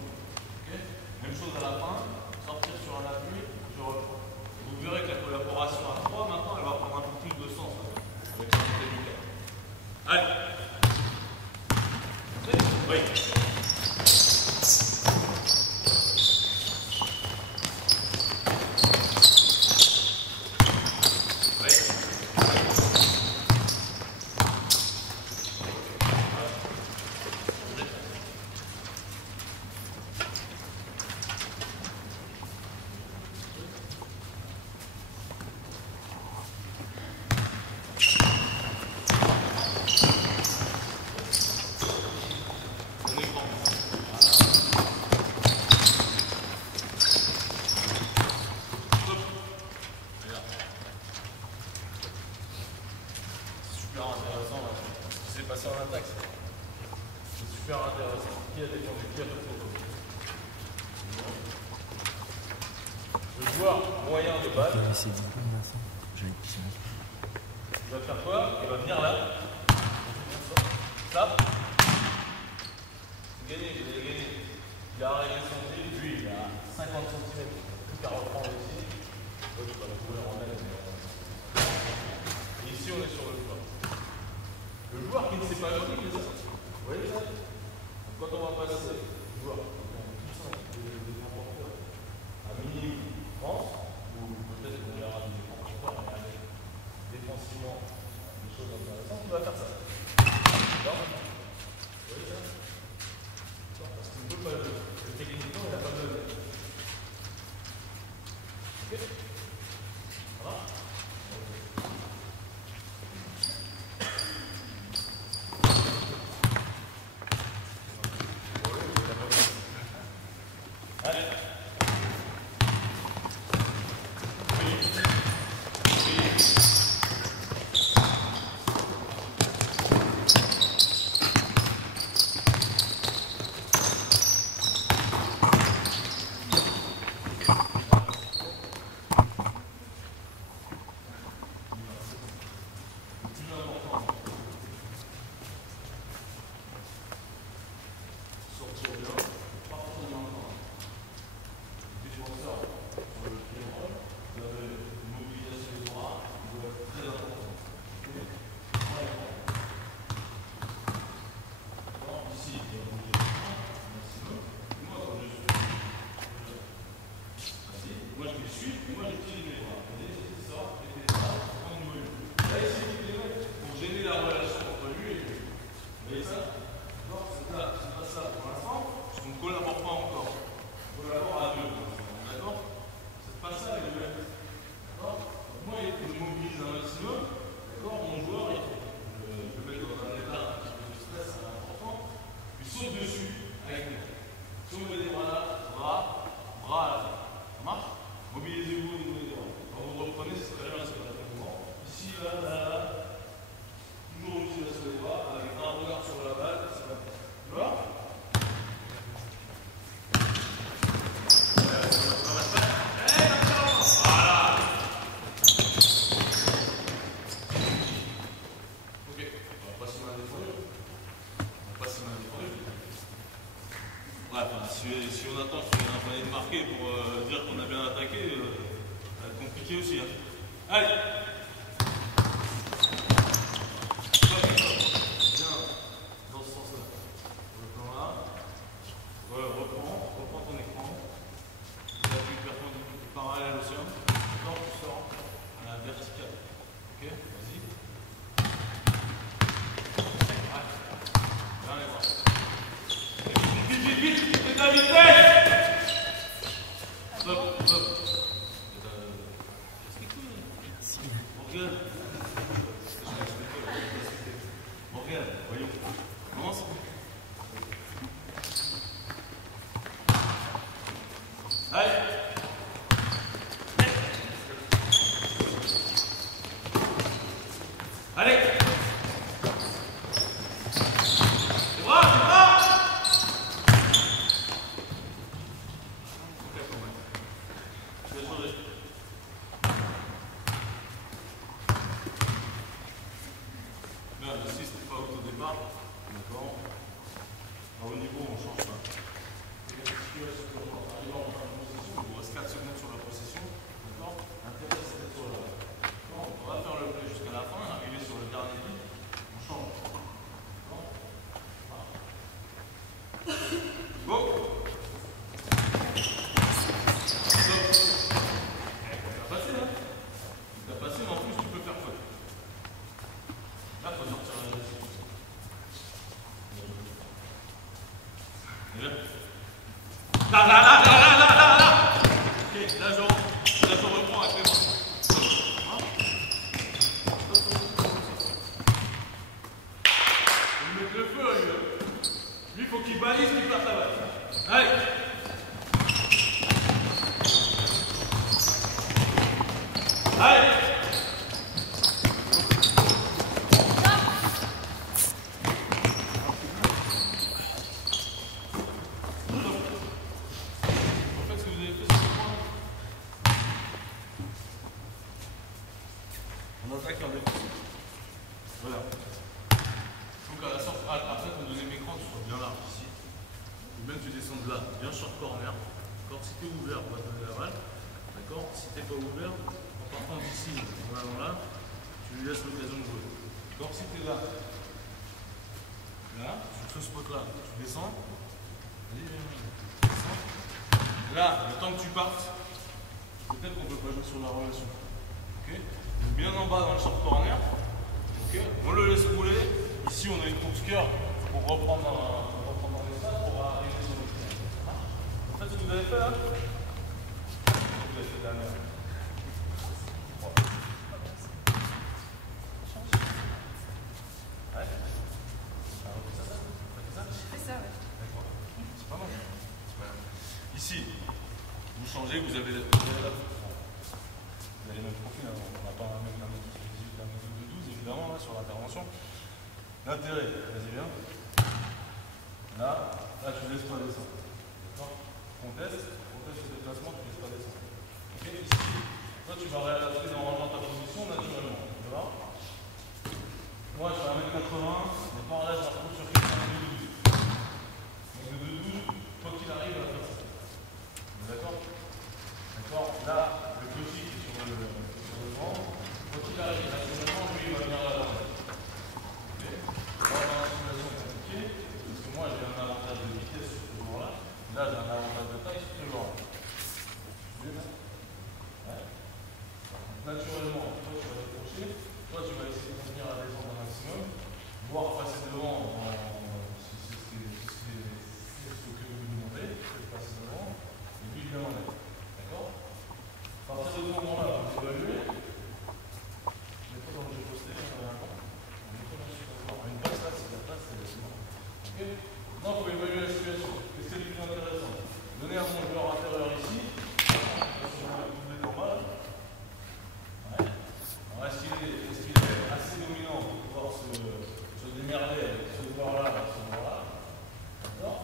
Okay. Même chose à la fin, sortir sur un appui, je reprends. Vous verrez que la collaboration à 3 maintenant elle va prendre un peu plus de sens avec la montée du cadre. Allez. Oui. Passer en attaque, c'est super intéressant. Qui a défendu? Qui a fait trop? joueur moyen de balle, J'avais essayé de dire à la fin. J'avais dit ça. il va faire quoi? Il va venir là. Tape. C'est gagné, vous avez gagné. Il a arrêté son tir, lui il a 50 cm. Plus qu'à reprendre ici. Je vais la courir en l'air. Et ici on est sur le joueur. Le joueur qui ne sait pas jouer, il fait ça. Vous voyez ça? Donc, quand on va passer, le joueur, à mini France, ou peut-être qu'on verra des défenseurs, mais avec défensivement des choses intéressantes, il va faire ça. D'accord? Vous voyez ça? Parce qu'il ne peut pas jouer. Le techniquement, il n'a pas besoin. Ok? Voilà. Si on attend qu'il y ait un panier de marqué pour dire qu'on a bien attaqué, ça va être compliqué aussi. Hein. Allez! Bien, dans ce sens-là. Reprends là. Ouais, reprends ton écran. Tu appuies perpendiculaire parallèle au sol. Maintenant, tu sors à la verticale. Ok? Vas-y. Viens les voir. Vite, c'est ta vitesse! Stop, stop. Morgane. Morgane, voyons. Commence. Allez. Allez. C'est bras, c'est bras. Merde, le 6 n'est pas out au départ. D'accord. Alors, au niveau, on change pas. Il vous reste 4 secondes sur la possession. D'accord. L'intérêt, c'est d'être là. On va faire le play jusqu'à la fin, arriver sur le dernier but. On change. D'accord. Voilà. Go. Stop. en attaque et en défense. Voilà. Il faut qu'à la sorte, après ton deuxième écran, tu sois bien large ici. Ou même tu descends de là, bien short corner. D'accord. Si tu es ouvert, on va te donner la balle. D'accord. Si tu n'es pas ouvert, en partant d'ici, en allant là, tu lui laisses l'occasion de jouer. D'accord. Si tu es là, sur ce spot là, tu descends. Vas-y, viens, descends. Là, le temps que tu partes, peut-être qu'on ne peut pas jouer sur la relation. Okay. Bien en bas dans le short corner. Okay. On le laisse rouler. Ici, on a une course cœur pour reprendre dans l'espace pour arriver sur le terrain. En fait, ce que vous avez fait là, vous avez fait de la merde. Ouais. Je fais ça, ouais. D'accord. C'est pas mal. Ici, vous changez, vous avez la vous avez le même profil, hein. On n'a pas un mec d'un mètre 18, d'un mètre de 12 évidemment là, sur l'intervention. L'intérêt, vas-y viens. Là, tu ne laisses pas descendre. D'accord. Conteste le déplacement, tu ne laisses pas descendre. Ok, ici, toi tu vas réadapter normalement ta position naturellement. Tu vois. Moi je fais 1m80, mais par là je me retrouve sur quelqu'un de 2,12. Donc de 2,12, quoi qu'il arrive, à la faire ça. D'accord. D'accord. Là, le petit qui est sur le vent, quoi qu'il arrive, naturellement, lui il va venir là-bas. Ok. On va avoir une situation compliquée, parce que moi j'ai un avantage de vitesse sur ce joueur-là. Là j'ai un avantage de taille sur ce joueur-là. Ouais. Naturellement, toi tu vas décrocher, toi tu vas essayer de continuer à descendre un maximum, voire passer devant si c'est ce que vous demandez, peut-être passer devant, et lui bien en être. D'accord. À partir de ce moment-là, vous évaluez, mettez dans le jeu posté, une passe là, c'est la passe, c'est bon. Ok. Maintenant, il faut évaluer la situation. Qu'est-ce qui est le plus intéressant? Donner à mon joueur intérieur ici, normal. Ouais. Alors, est-ce qu'il est assez dominant pour pouvoir se démerder avec ce joueur-là, avec ce joueur-là? D'accord.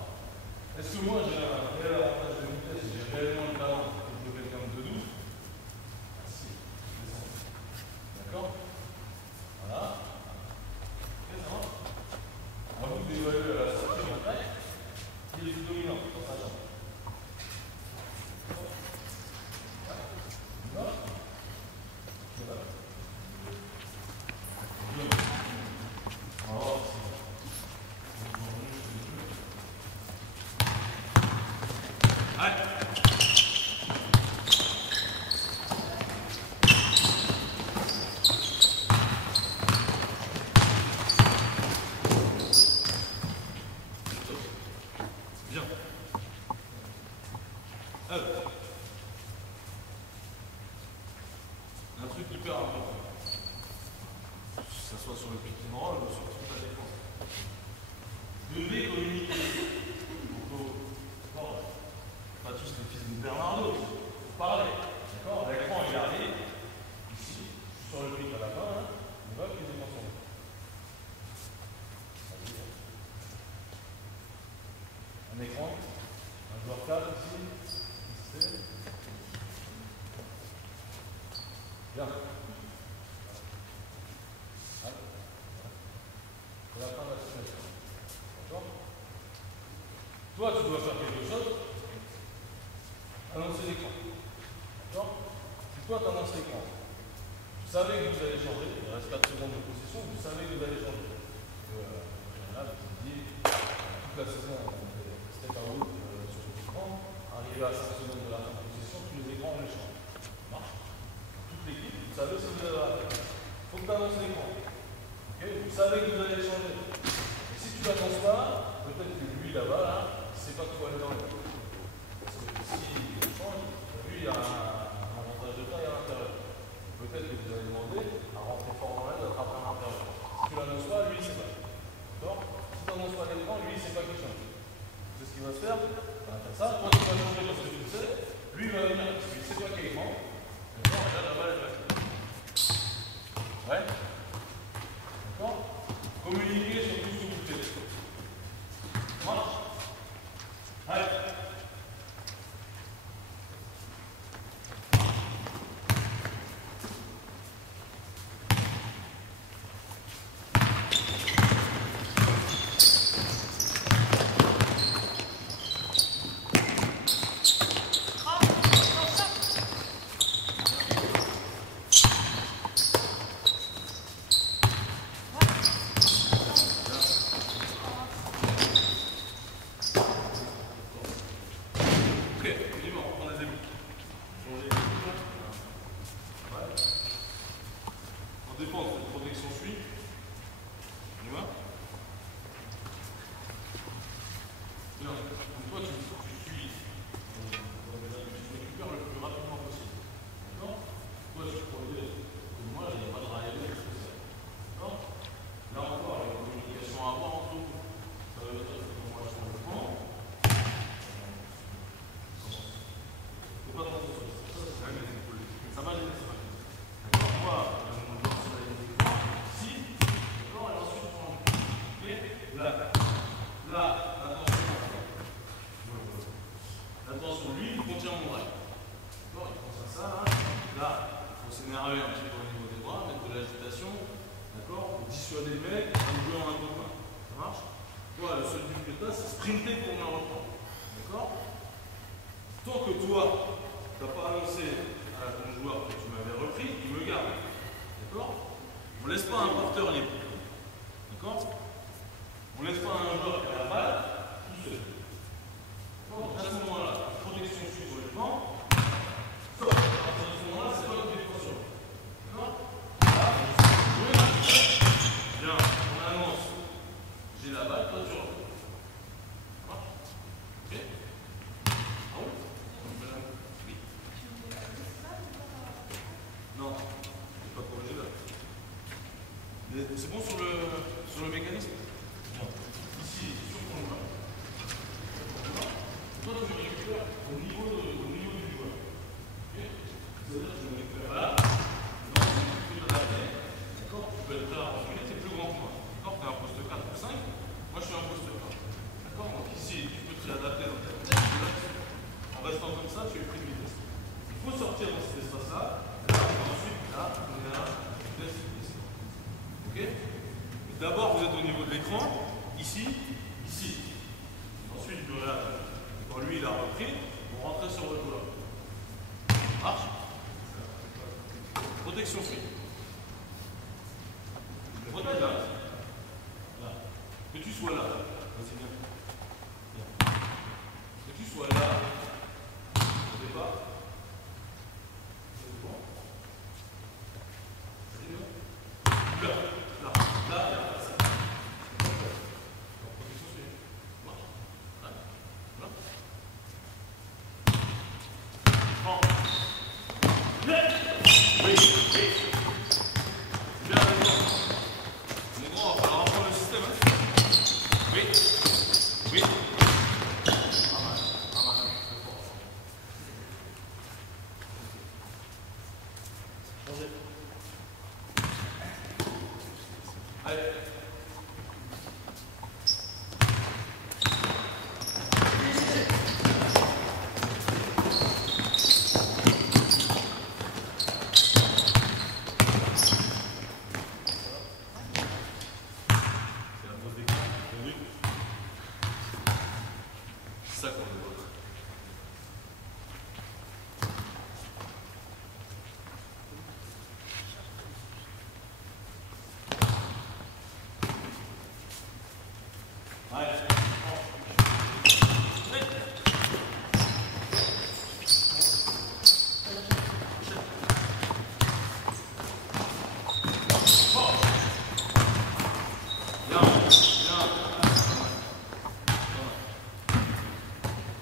Est-ce que moi j'ai un réel avantage de vitesse, j'ai réellement le talent pour jouer quelqu'un de 2,12? Si, d'accord. Voilà. Ok, ça va. À vous d'évaluer à la sortie de ma taille qui est le plus dominant dans sa jambe. Un truc hyper important, que ce soit sur le pick and roll ou sur toute la défense. Devez communiquer. Pas tous les fils de Bernardo, il faut parler. D'accord. L'écran il arrive, ici, sur le pick à la fin, hein, on voit qu'il est ensemble. Un écran, un joueur 4 ici, ici. Bien. C'est la fin de la situation. D'accord. Toi, tu dois faire quelque chose. Annoncer l'écran. D'accord. Si toi, tu annonces l'écran, vous savez que vous allez changer, il reste 4 secondes de possession, vous savez que vous allez changer. En général, je vous dis, toute la saison, c'était pas haut sur cet écran, arrivé à 5 secondes de la fin de possession, tous les écrans, on les change. Ça marche. Toute l'équipe, vous savez ce que vous avez à faire. Il faut que tu annonces l'écran. Okay. Vous savez que vous allez changer. Et si tu l'annonces pas, peut-être que lui là-bas, là, il ne sait pas tout aller dans le. Parce que si il change, lui il a un avantage de taille à l'intérieur. Peut-être que vous allez demander à rentrer fort dans l'aide, d'attraper à l'intérieur. Si tu l'annonces pas, lui il ne sait pas. D'accord. Si tu n'annonces pas l'écran, lui il ne sait pas qu'il change. C'est ce qu'il va se faire. Il va faire ça. Toi tu vas changer parce que tu le sais. Lui il va venir parce qu'il ne sait pas qu'il est écran. D'accord. Et là la balle est faite. Ouais. D'accord. Communiquer sur tout ce que vous faites. Marche. Allez. défendre cette protection suit. On y va? Bien. Donc toi, tu suis. Tu récupères le plus rapidement possible. D'accord? Toi, tu pourrais dire, comme moi, il n'y a pas de rail spécial. D'accord? Là encore, il y a une communication à avoir entre vous. Ça veut dire que moi, je prends le point. C'est pas dans ce sens. Ça va aller, ça va aller. D'accord? Moi, on va se la ligne des points. Ici, d'accord? Et ensuite, on prend. Ok? Là, attention. Attention, lui, il contient mon rail. D'accord? Il contient ça, là. Là, il faut s'énerver un petit peu au niveau des bras, mettre de l'agitation. D'accord? Pour dissuader le mec, en jouer en un peu de main. Ça marche? Toi, le seul but que tu as, c'est sprinter pour me reprendre. D'accord? Tant que toi, tu n'as pas annoncé à ton joueur que tu m'avais repris, il me garde. D'accord? On ne laisse pas un porteur libre. D'accord? On ne laisse pas un joueur qui a la balle tout seul. Donc à ce moment-là, protection suit sur le plan. Stop. À ce moment-là, c'est pas une défense. D'accord? Bien, on annonce. J'ai la balle, toi tu reprends. Ok? Ah oui? Oui. Non, je n'ai pas corrigé là. C'est bon sur le mécanisme? Bien. Ici, sur ton bras. Toi, tu récupères au niveau du joueur. Ok? C'est-à-dire que je me récupère là. Donc, tu peux t'adapter. D'accord? Tu peux être là en fait, tu es plus grand que moi. D'accord? Tu es un poste 4 ou 5. Moi, je suis un poste 4. D'accord? Donc, ici, tu peux te réadapter dans ta tête. En restant comme ça, tu es pris de vitesse. Il faut sortir dans cet espace-là. Et ensuite, là, on est là, vitesse. Ok? D'abord, vous êtes au niveau de l'écran. Ici, ici. Ensuite, je réadapte. Quand lui, il a repris, on rentrait sur le joueur. Marche? Protection free. Protège là. Là. Que tu sois là. Vas-y, viens. Viens. Que tu sois là. Au départ. C'est bon. C'est bon. Là. Là. Là. Là. Protection free. Marche. Là. Là. Prends. Oui. Bien, d'accord. On est grand, on va falloir reprendre le système. Hein. Oui. Oui. Pas mal. Pas mal. C'est fort. Changez. Allez. C'est ça qu'on veut. Allez. Bien, bien.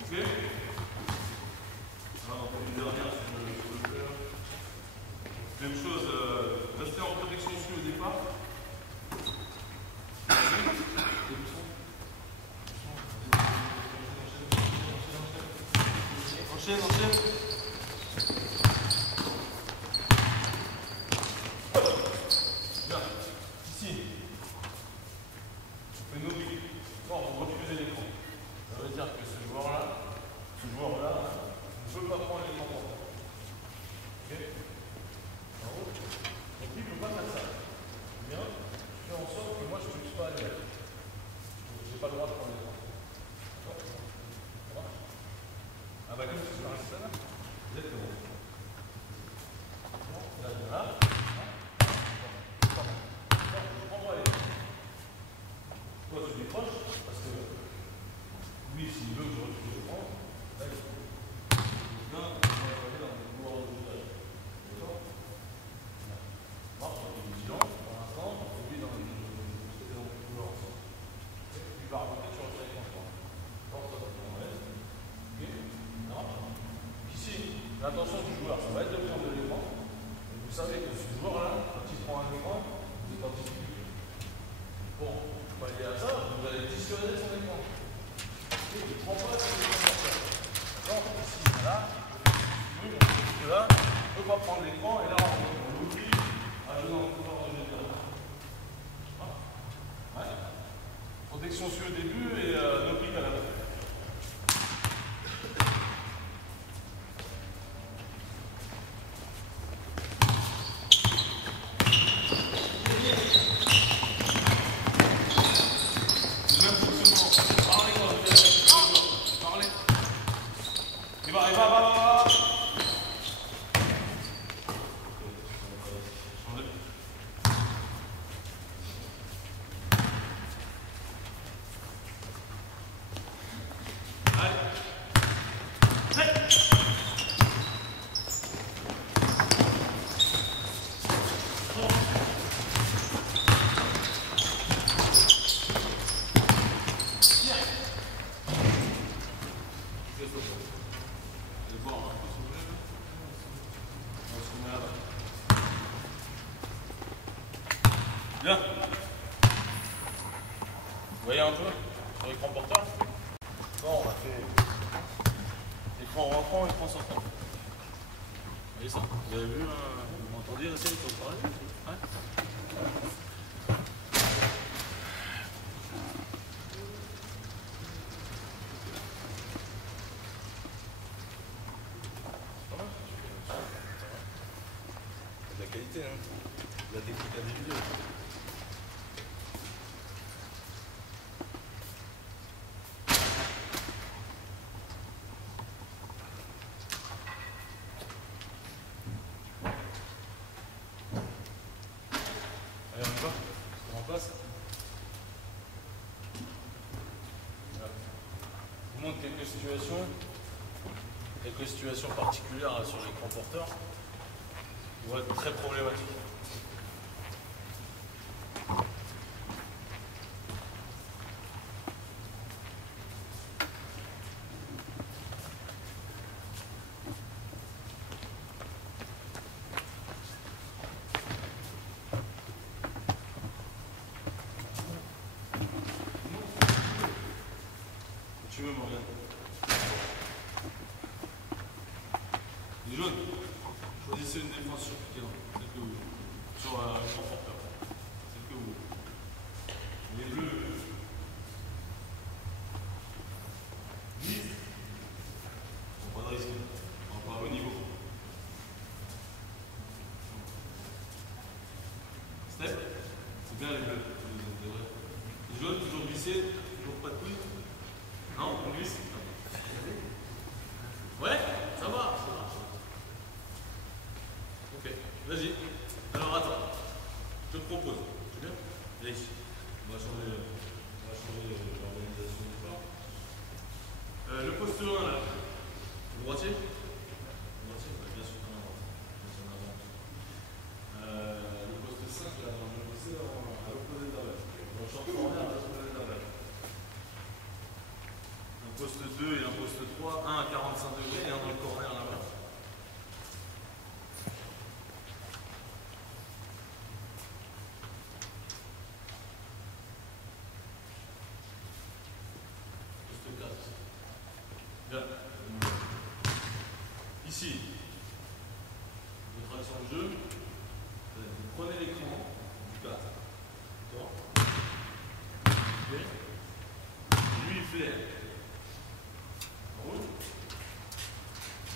Ok. Alors, on fait une dernière sur le cœur. Même chose, restez en protection dessus au départ. Enchaîne, enchaîne. Bien. Ici. On fait nos billes. Bon, on refuse l'écran. Ça veut dire que ce joueur-là, ne peut pas prendre l'écran porteur. Ok? En haut. Donc lui, il ne peut pas faire ça. Bien. Je fais en sorte que moi, je ne puisse pas aller là. Je n'ai pas le droit de prendre l'écran. D'accord? Ça marche? Ah bah comme c'est sur un système. Exactement. Bon, là, je viens là. Je prends aller. Toi, tu décroches parce que lui, s'il veut que je retrouve le prendre, là, il faut bien aller dans le couloir de jouage. pas prendre l'écran et là on oublie à jouer dans le couloir de jeu. Ouais. Protection sur le début et no clic à la fin. Bien. Vous voyez un peu sur l'écran porteur? Bon, on a fait écran rentrant, écran sortant. Vous voyez ça? Vous avez vu, vous m'entendiez aussi quand je parlais? Ouais. De la qualité, hein. De la technique individuelle. Allez, on y va? On est en place? Voilà. Je vous montre quelques situations particulières sur l'écran porteur qui vont être très problématiques. Tu veux, Morgane? Les jaunes, choisissez une défense sur piqué, celle que vous voulez. Sur l'écran porteur, celle que vous voulez. Les bleus, bon, pas de risque, on va pas au niveau. Step, c'est bien les bleus. Les jaunes, toujours glissés, toujours pas de couilles. Non, on glisse. Ouais, ça va. Ok, vas-y. Alors attends, je te propose. C'est bien? Viens ici. On va changer l'organisation du sport. Le poste 1 là. Le droitier? Le droitier, bien sûr qu'on a le poste 5 là, on va le poster à l'opposé de la balle. On va changer en l'air à l'opposé de la balle. Un poste 2 et un poste 3, un à 45 degrés et un dans le corner là-bas. Poste 4. Bien. Ici, votre action de jeu, vous prenez l'écran du 4. D'accord. Lui, il flaire. Bon,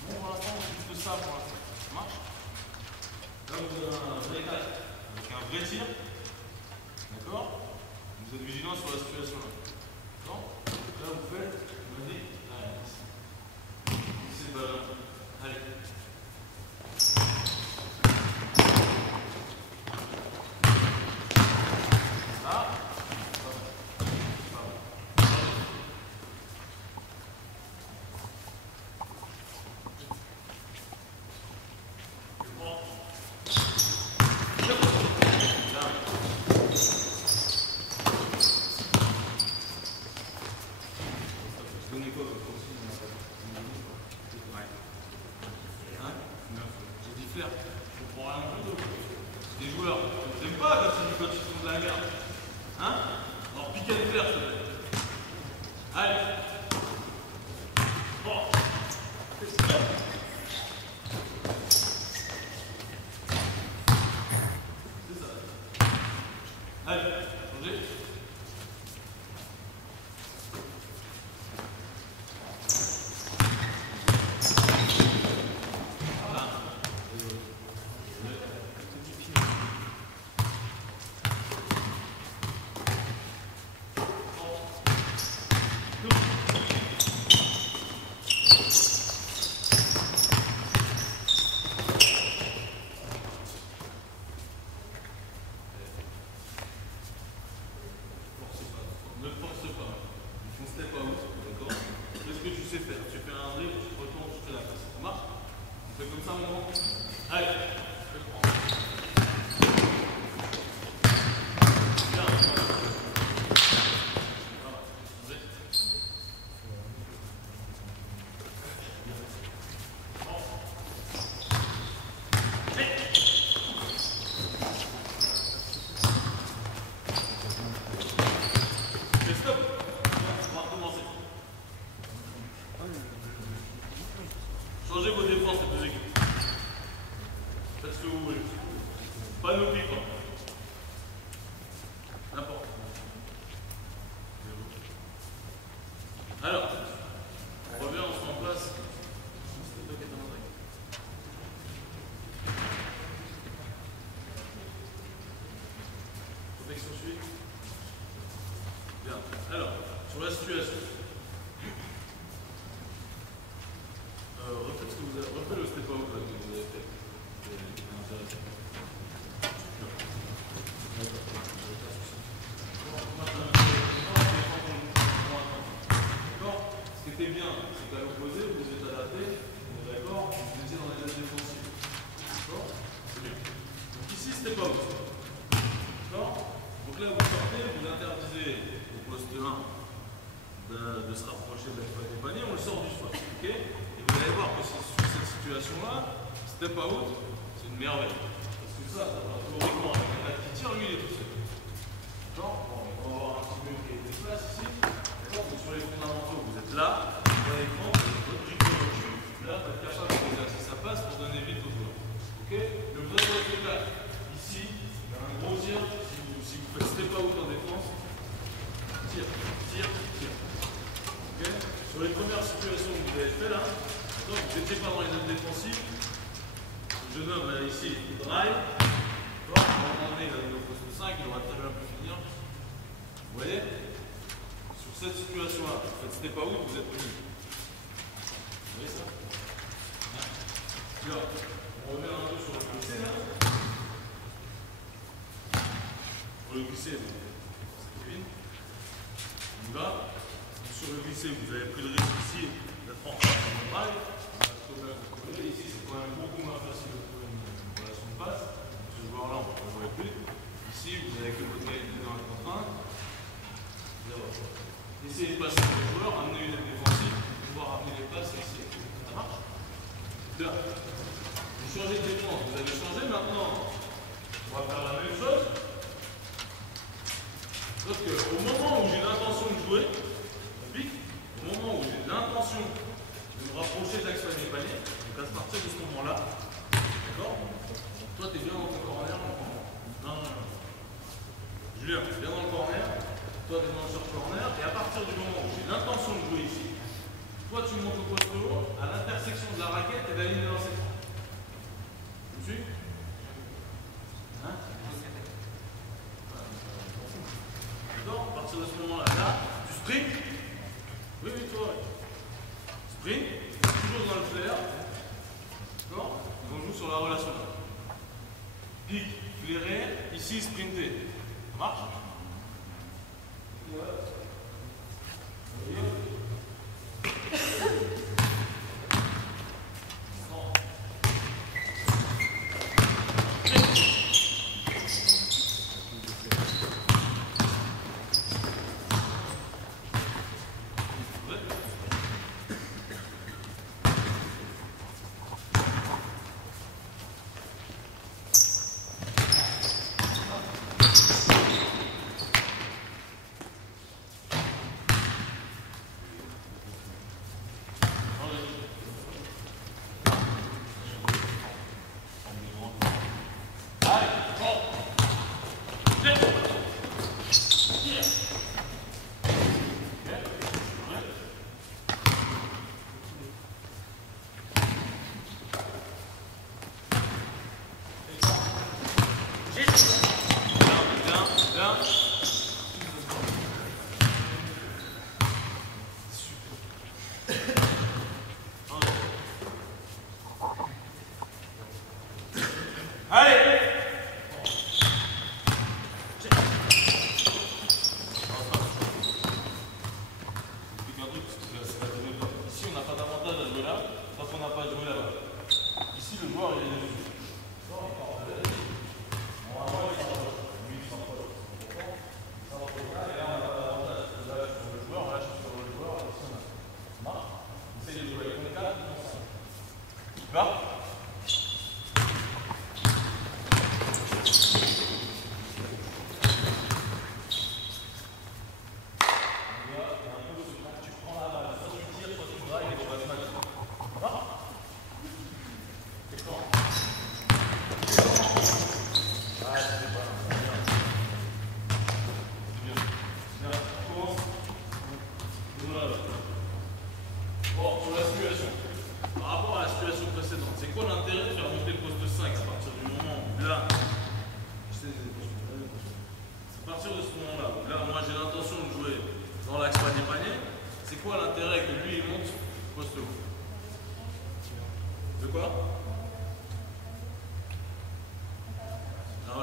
pour l'instant, on juste ça pour l'instant. Ça marche? Là, vous avez un vrai tac avec un vrai tir. D'accord? Vous êtes vigilant sur la situation là. D'accord? Là, vous faites, vous me dites, allez, c'est le ballon. Allez. Là. Je comprends rien du tout. Les joueurs, t'aimes pas quand ils font de la merde. Hein? Alors piquez les fleurs, s'il te plaît. Allez. Bon. Ne force pas. Il faut step out, d'accord? Qu'est-ce que tu sais faire? Tu fais un dribble, tu te retournes, tu fais la passe. Ça marche? On fait comme ça maintenant? Allez, je le prends. Bien. Stop. On va recommencer. Changez vos défenses, les deux équipes. Faites ce que vous voulez. Pas nos pics, hein. N'importe. Alors, on revient, on se met en place. C'était toi qui étais en train. Protection suite. Bien. Alors, sur la situation. Refaites ce que vous avez. Refaites le step out là, que vous avez fait. C'est intéressant. D'accord? Ce qui était bien, c'est qu'à l'opposé, vous êtes adapté, on est d'accord, vous étiez dans les zones défensives. D'accord? C'est bien. Donc ici, step out. D'accord? Donc là, vous sortez, vous interdisez au poste 1 de se rapprocher de la fois des paniers, on le sort du spot. Ok? Et vous allez voir que sur cette situation-là, step out, c'est une merveille. Parce que ça théoriquement, avec un acte qui tire, lui, il est tout seul. D'accord? Bon, on va avoir un petit peu qui est des places ici. D'accord? Donc sur les fondamentaux, vous êtes là, vous allez prendre votre brique de recul. Là, vous êtes capable de exercer sa passe pour donner vite au joueur. Ok? Le besoin de spectacle. Ici, il y a un gros tir. Si vous faites step out en défense, tire, tire, tire. Okay. Sur les premières situations que vous avez fait là, vous n'étiez pas dans les zones défensives. Le jeune homme là ici, il drive. À un moment donné, il a donné au poste 5, il aura très bien pu finir. Vous voyez? Sur cette situation-là, vous faites step out, vous êtes venu. Vous voyez ça? Bien. On revient un peu sur le glissé là. Sur le glissé, c'est Kevin. On y va. Sur le glissé, vous avez pris le risque ici d'être en face dans le drive. Ici, c'est quand même beaucoup moins facile de trouver une relation de passe. Ce joueur-là, on ne le voit plus. Ici, vous avez que votre qualité dans la contrainte. Essayez de passer les joueurs, amener une aide défensive, pouvoir amener les passes ici. Ça marche? Bien. Vous changez de défense, vous avez changé maintenant. On va faire la même chose. Sauf qu'au moment où j'ai l'intention de jouer, au moment où j'ai l'intention de me rapprocher de l'axe panier, donc à partir de ce moment-là, d'accord? Toi, tu es bien dans ton corner. Non. Julien, tu es bien dans le corner. Toi, tu es dans le sur-corner. Et à partir du moment où j'ai l'intention de jouer ici, toi, tu montes au poste haut, à l'intersection de la raquette et de la ligne de lancer. Tu me suis? Hein? D'accord? À partir de ce moment-là, là, tu sprints. Oui, toi. Sprint, toujours dans le flair. D'accord? On joue sur la relation. Pique, flairer, ici sprinter. Ça marche?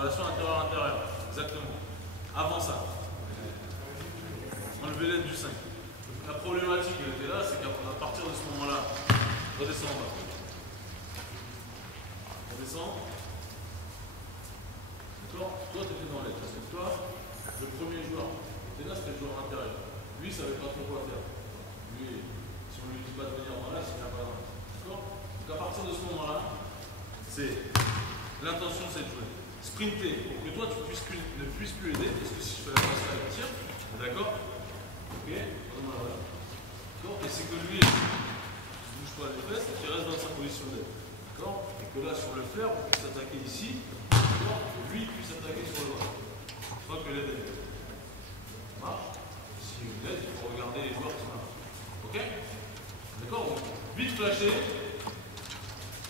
relation intérieure-intérieure. Exactement. Avant ça. Enlevez l'aide du 5. La problématique qui était là, c'est qu'à partir de ce moment-là, redescends en bas. Redescends. D'accord? Toi, tu étais dans l'aide. Parce que toi, le premier joueur qui était là, c'était le joueur intérieur. Lui, il ne savait pas trop quoi faire. Lui, si on ne lui dit pas de venir en l'aide, il n'a pas dans l'aide. D'accord? Donc à partir de ce moment-là, c'est l'intention, c'est de jouer. Sprinter pour que toi, tu ne puisses plus aider. Parce que si je fais la passe à la tir, d'accord? Ok? D'accord? Et c'est que lui, il ne bouge pas les fesses et qu'il reste dans sa position d'aide. D'accord? Et que là, sur le fer, on puisse attaquer ici. D'accord? Que lui puisse attaquer sur le bras. Une fois que l'aide est faite. Ça marche? Si une aide, il faut regarder les joueurs qui sont là. Ok? D'accord? Donc, vite flasher.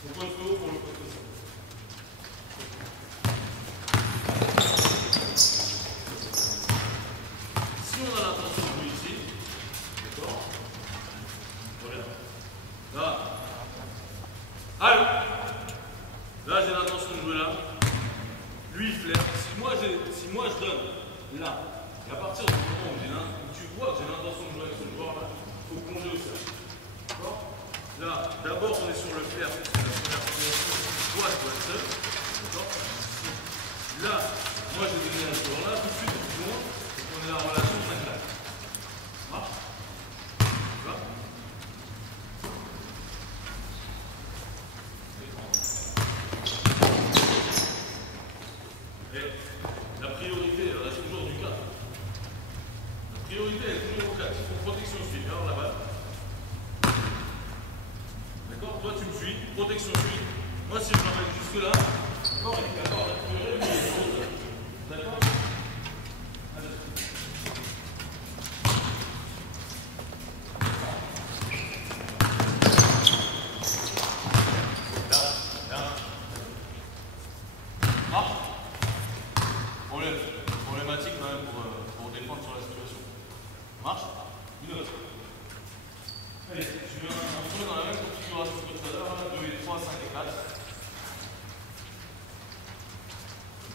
On point de haut pour le côté. Si on a l'intention de jouer ici, d'accord? Regarde. Là. Allô. Là, j'ai l'intention de jouer là. Lui, il flaire. Si moi je donne là, et à partir du moment où tu vois que j'ai l'intention de jouer avec ce joueur-là, il faut plonger au cercle. D'accord? Là, d'abord, on est sur le flair. C'est la première situation. Toi, tu dois être seul. D'accord? Là, moi, j'ai donné à ce joueur-là. Tout de suite, on plonge. Donc, on est en relation 5 là. Ça marche? Tu vois? Et la priorité, elle reste toujours du 4. La priorité, elle est toujours au 4. Il faut protection suivie. Alors, la balle. D'accord? Toi, tu me suis. Protection suivie. Moi, si je m'amène jusque là, d'accord? Il est capable de récupérer, lui, il est trop. D'accord? Allez. Problématique quand même pour défendre sur la situation. Marche? Une autre. Allez, je vais entrer dans la même configuration que tout à l'heure, 2 et 3, 5 et 4.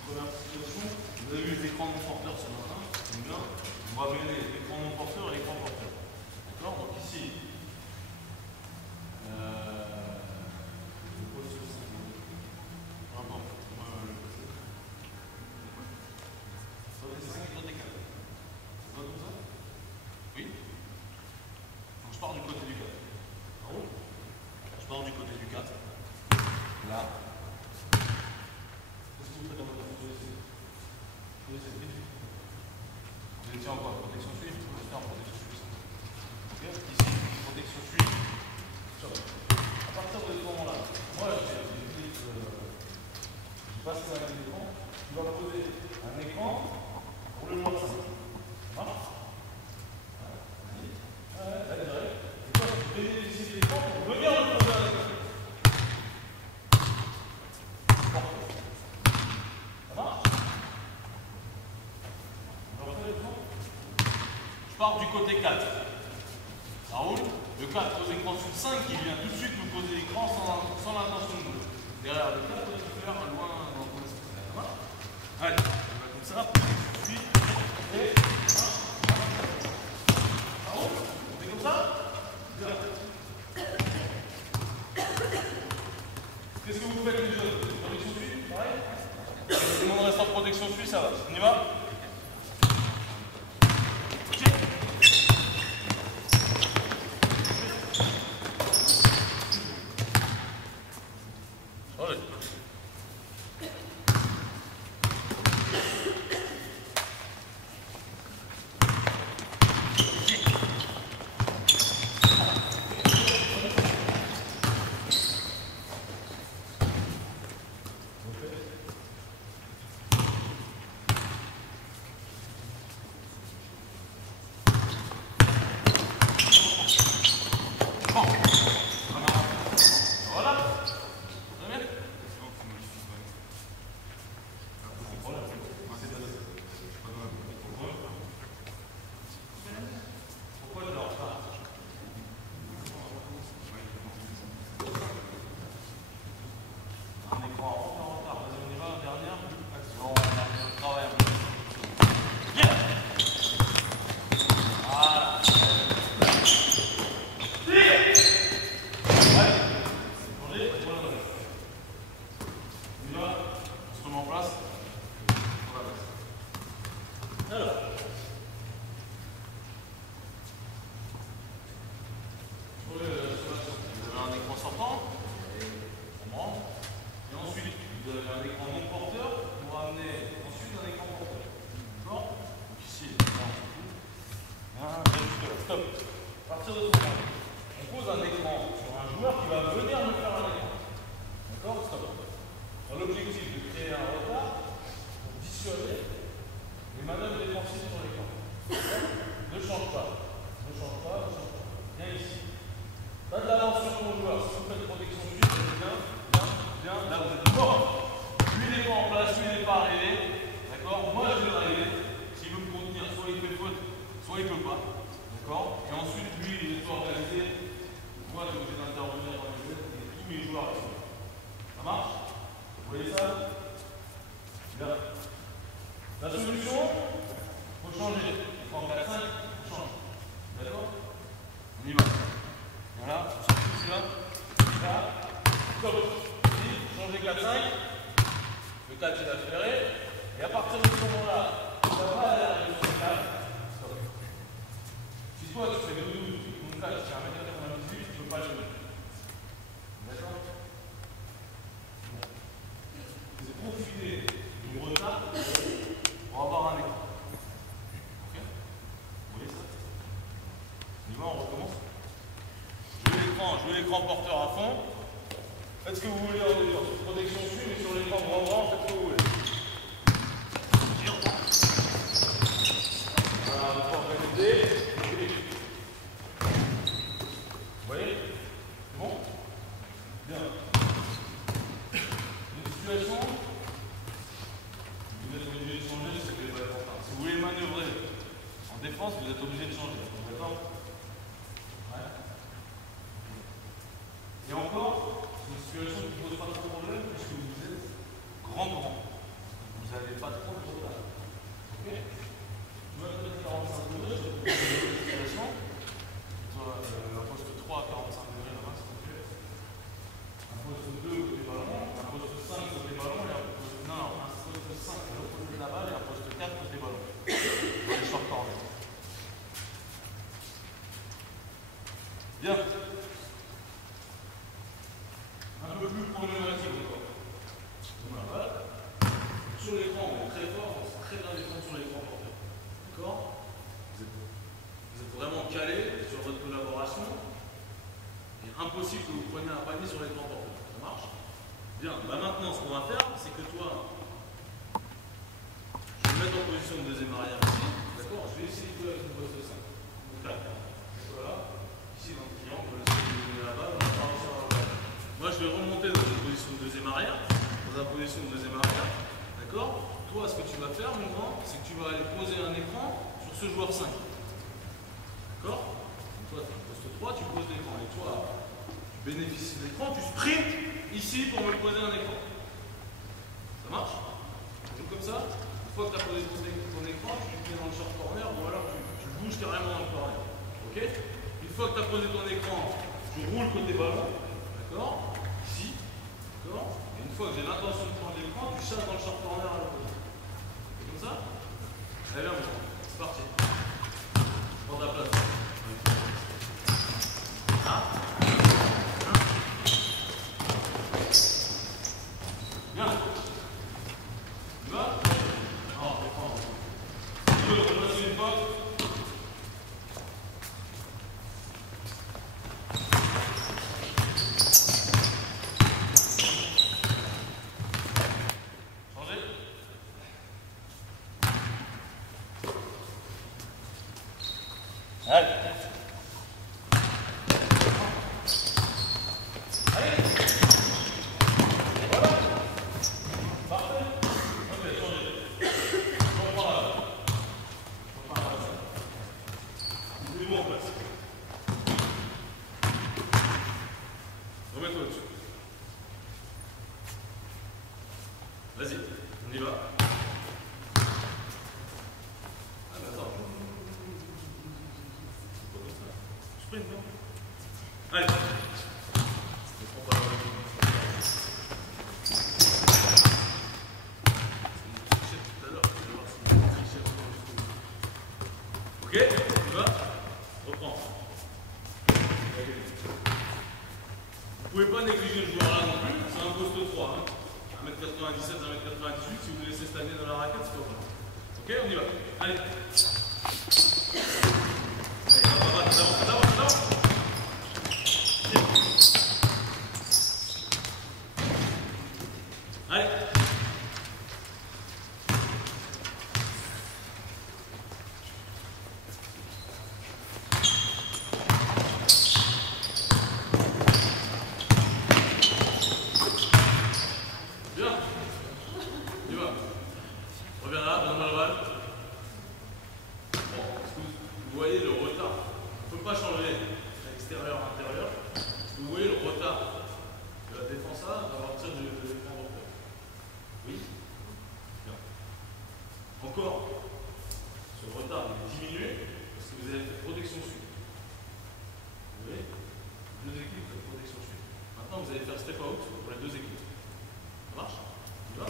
Première situation, vous avez vu les écrans non porteurs ce matin, c'est bien. On va mêler l'écran non porteur et l'écran porteur. D'accord? Donc ici, je pose ceci. Pardon. Oui. Donc je pars du côté du 4. En haut. Je pars du côté du 4. Là. Qu'est-ce que vous faites dans votre position? Vous étiez en quoi? Protection suivie? Vous restez en protection suivie. Ok? Ici, protection suivie. À partir de ce moment-là, moi j'ai passé un écran. Tu vas poser un écran pour le joueur 5. Ça marche? Et toi, tu bénéficies de l'écran pour venir le poser à l'écran. Ça marche? Je pars du côté 4. Ça roule? Le 4 pose écran sous 5, il vient tout de suite me poser l'écran sans l'intention de jouer. Derrière le 4, tu peux faire loin dans ton esprit. Ça marche? Allez, on va comme ça, puis et ça roule? On fait comme ça? Qu'est-ce que vous faites les jeunes? Protection suivie? Pareil? Tout le monde reste en protection suivie, ça va. On y va? mets en place. On va passer. Alors. Vous avez un écran sortant. On rentre. Et ensuite, vous avez un écran non porteur pour amener ensuite un écran porteur. D'accord? Donc ici, stop. À partir de ce moment, on pose un écran sur un joueur qui va venir me faire un écran. D'accord? Stop. Dans l'objectif de créer un retard pour dissuader les manœuvres défensives sur l'écran. Ne change pas. Ne change pas, ne change pas. Viens ici. Pas de l'avance sur ton joueur. Si vous faites protection suite, bien. Là, vous êtes mort. Lui, il n'est pas en place, lui, il n'est pas arrivé. D'accord? Moi, je vais arriver. S'il veut me contenir, soit il fait faute, soit il ne peut pas. D'accord? Et ensuite, lui, il est organisé. Moi, je vais obligé d'intervenir dans les jeux et tous mes joueurs arrivent. Ça marche? Vous voyez ça? Bien. La solution, il faut changer. En 4-5, on change. D'accord? On y va. Voilà, on sort tout là. Là. Stop. Ici, changer 4-5. Le 4 est accéléré. Et à partir de ce moment-là, ça va aller sur le 4. Stop. Si toi tu fais le 12, ton 4 c'est 1m98, tu ne peux pas le lever. D'accord? C'est profiter du retard pour avoir un écran. Ok? Vous voyez ça? On y va, on recommence. Je veux l'écran porteur à fond. Faites ce que vous voulez en défense. Protection dessus, mais sur l'écran grand, faites ce que vous voulez. Voilà, on peut organiser. Vous voyez? C'est bon? Bien. Une situation, vous êtes obligé de changer, c'est que pas important. Si vous voulez manœuvrer en défense, vous êtes obligé de changer. D'accord? Ouais. Et encore, c'est une situation qui ne pose pas trop de problème puisque vous êtes grand. Vous n'avez pas trop de retard. Ok? Je vais mettre 45 degrés, je vais vous donner une situation. Un poste 3 à 45 degrés là-bas, s'il vous plaît. Un poste 2 côté ballon, un poste 5 côté ballon et un poste. Non, un poste 5 à l'autre côté de la balle et un poste 4 côté ballon. Dans les short corners. Bien. Un peu plus problématique encore. Voilà. Sur l'écran, on est très fort, on sait très bien défendre sur l'écran porteur. D'accord? Vous êtes vraiment calé sur votre collaboration. Il est impossible que vous preniez un panier sur l'écran porteur. Ça marche? Bien. Bah maintenant, ce qu'on va faire, c'est que toi, je vais me mettre en position de deuxième arrière ici. D'accord? Je vais essayer de jouer avec une poste 5. Donc là, voilà. Ici, dans le triangle, je vais la balle, on va pas réussir à la balle. Moi, je vais remonter dans une position de deuxième arrière. Dans une position de deuxième arrière. D'accord? Toi, ce que tu vas faire maintenant, c'est que tu vas aller poser un écran sur ce joueur 5. D'accord? Donc toi, tu as un poste 3, tu poses l'écran. Et toi, tu bénéficies de l'écran, tu sprints ici pour me poser un écran. Ça marche? Tu joues comme ça? Une fois que tu as posé ton écran, tu le mets dans le short corner ou alors tu bouges carrément dans le corner. Ok? Une fois que tu as posé ton écran, tu roules côté ballon. D'accord? Ici. D'accord? Et une fois que j'ai l'intention de prendre l'écran, tu chasses dans le short corner à l'opposé. C'est comme ça? Allez, viens, c'est parti. Prends ta place. Ah. Bien. Tu vas? Non, défends. Tu veux repasser une fois? Vas-y, on y va. Ah, mais attends. C'est pas comme ça. Sprint, non? Allez. Je prends pas la 1m98, si vous laissez stagner dans la raquette, c'est pas bon. Ok, on y va. Allez. Allez, va, d'avant. Allez. Encore, ce retard est diminué parce que vous avez fait protection sud. Vous voyez, deux équipes de protection sud. Maintenant, vous allez faire step out pour les deux équipes. Ça marche? On y va?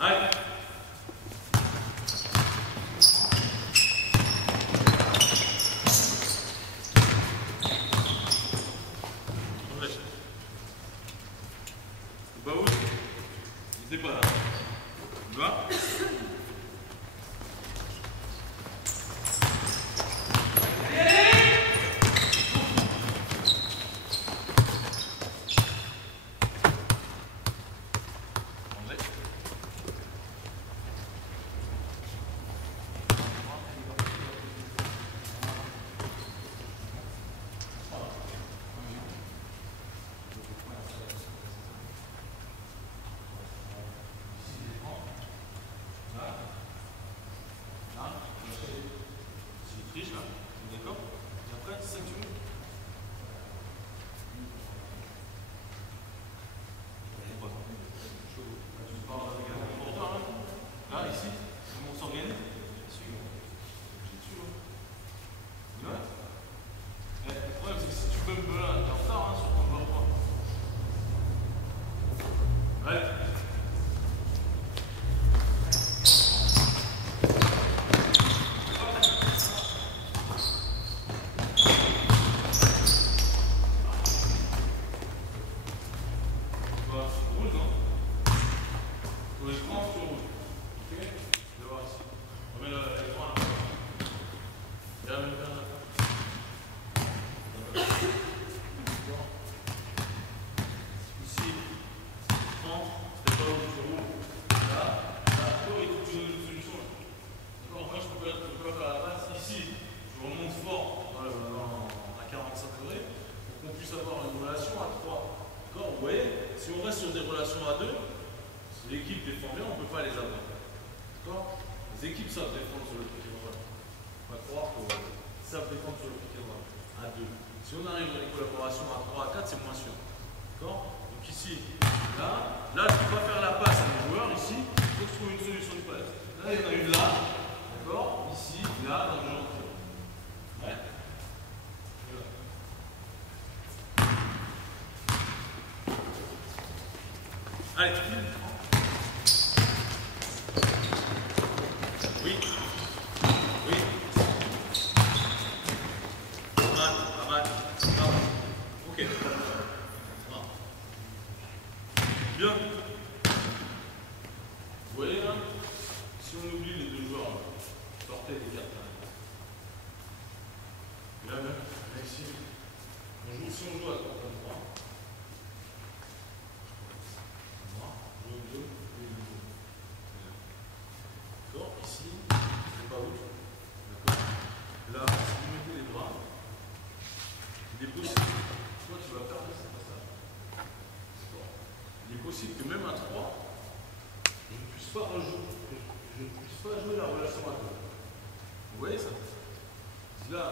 Allez! C'est pas là. Tu vois? D'accord? Et après, 5 secondes. Là, ici, comment on s'organise? Le problème, c'est que si tu peux me là, t'es en retard sur ton joueur 3. Allez. Si on reste sur des relations à deux, si l'équipe défend bien, on ne peut pas les avoir. D'accord? Les équipes savent défendre sur le pick and roll. On va croire qu'ils savent défendre sur le pick and roll à deux. Si on arrive dans les collaborations à 3, à 4, c'est moins sûr. D'accord? Donc ici, là, je ne peux pas faire la passe à mes joueurs. Ici, il faut que je trouve une solution du passe. Là, il y en a une là. D'accord? Ici, là, dans le jeu de tir. Ouais. Allez. Oui. Oui. Pas mal. Ok. Bien. Vous voyez là? Si on oublie les deux joueurs, sortez les cartes. Là, ici. Si on joue à 3 contre 3. D'accord, ici, c'est pas où. D'accord. Là, si vous mettez les bras, il est possible, toi tu vas faire ça, c'est pas ça. Il est possible que même à 3, je ne puisse pas jouer la relation à 2. Vous voyez ça? Si là,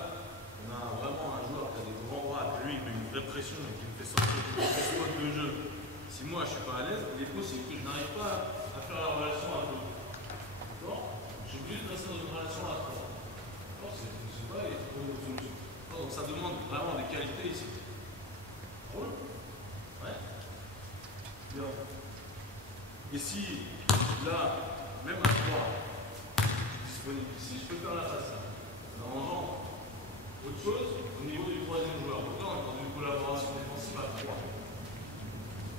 on a vraiment un joueur qui a des grands bras, lui il met une vraie pression et qui me fait sortir du spot de jeu. Si moi je ne suis pas à l'aise, il est possible que je n'arrive pas à faire la relation à 2. D'accord? Je suis obligé de rester dans une relation à 3. D'accord? C'est pas une solution. Donc ça demande vraiment des qualités ici. Cool? Ouais? Bien. Et si là, même à 3, je suis disponible ici, je peux faire la passe. Ça engendre autre chose au niveau du troisième joueur. Donc là, on est dans une collaboration défensive à 3.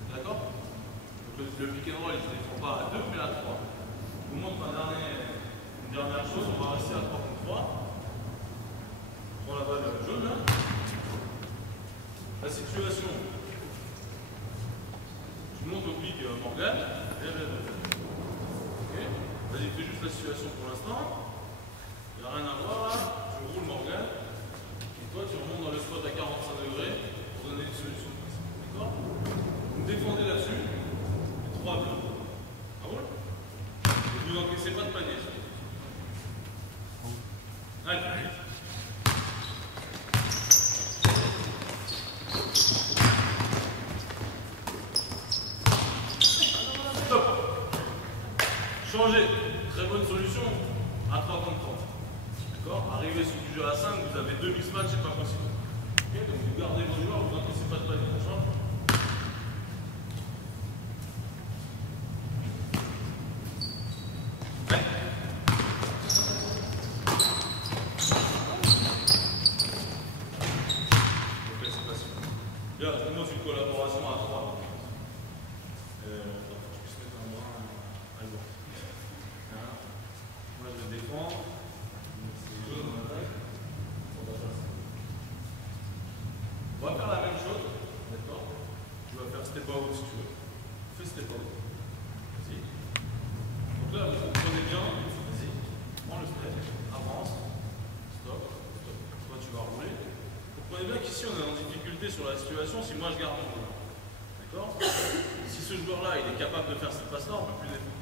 D'accord? Donc le pick and roll, il ne se défend pas à 2 mais à 3. Je vous montre une dernière chose, on va rester à 3 contre 3. On prend la balle jaune là. La situation. Je monte au pic Morgan. Ok. Vas-y, fais juste la situation pour l'instant. Il n'y a rien à voir là. Je roule Morgan. Et toi, tu remontes dans le spot à 45 degrés pour donner une solution. D'accord? Vous me défendez là-dessus. Et 3 bleus. Ah bon? Et vous n'encaissez pas de panier. Allez. Changer, très bonne solution, à 3 contre 30. D'accord? Arrivé sur du jeu à 5, vous avez 2 mismatchs, c'est pas possible. Okay? Donc vous gardez vos joueurs, vous n'encaissez pas de panier. On change. Ouais. Ok, c'est facile. Bien, je vous montre une collaboration à 3. Moi je défends, c'est jaune en attaque, on va faire la même chose, d'accord? Tu vas faire step out si tu veux. Fais step out. Vas-y. Donc là, vous comprenez bien, vas-y, prends le step, avance, stop, stop. Toi tu vas rouler. Vous comprenez bien qu'ici on est en difficulté sur la situation si moi je garde mon joueur. D'accord? Si ce joueur-là il est capable de faire cette passe-là, on ne peut plus défendre.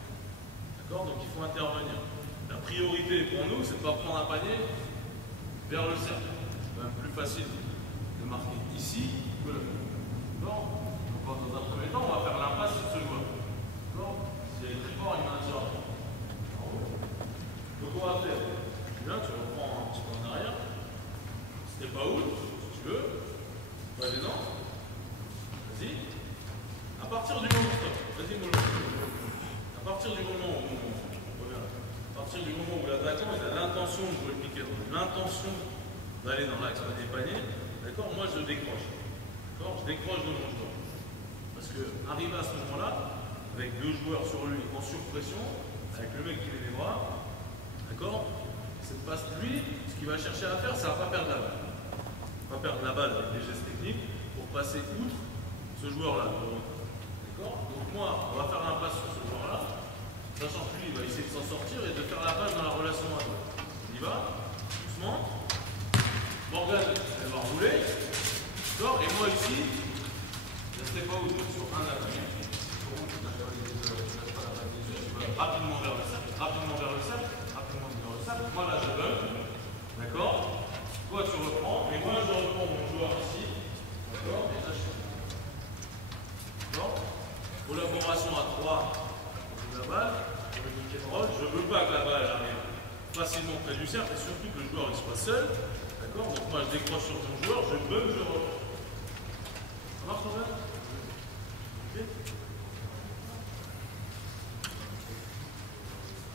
D'accord? Donc il faut intervenir. La priorité pour nous, c'est de ne pas prendre un panier vers le cercle. C'est quand même plus facile de marquer ici que là. D'accord? Donc dans un premier temps, on va faire l'impasse sur ce joueur. D'accord? S'il est très fort, il maintient. Donc on va faire. Là, tu reprends un petit peu en arrière. C'était pas où, si tu veux. Pas gênant. Vas-y. À partir du moment, stop. Vas-y, mollo. À partir du moment où l'attaquant a l'intention de jouer le pick and roll, l'intention d'aller dans l'axe des paniers, d'accord, moi je décroche. D'accord, je décroche de mon joueur. Parce que arrivé à ce moment-là, avec 2 joueurs sur lui en surpression, avec le mec qui met les bras, d'accord, cette passe, lui, ce qu'il va chercher à faire, c'est à ne pas perdre la balle. Pas perdre la balle avec des gestes techniques pour passer outre ce joueur-là. D'accord? Donc moi, on va faire l'impasse sur ce joueur-là. Sachant que lui, il va essayer de s'en sortir et de faire la passe dans la relation à droite. Il y va, doucement. Morgan, elle va rouler. D'accord? Et moi ici, je ne sais pas où, sur un appui. Je vais rapidement vers le cercle, rapidement vers le cercle, rapidement vers le cercle. Moi là, je donne. D'accord? Toi, tu reprends. Et moi, je reprends mon joueur ici. D'accord? Et là, je fais. D'accord? Collaboration à 3. La balle, je ne veux pas que la balle arrive facilement près du cercle et surtout que le joueur il soit seul. D'accord? Donc moi je décroche sur mon joueur, je bug, je reprends. Ça marche quand même? Ok?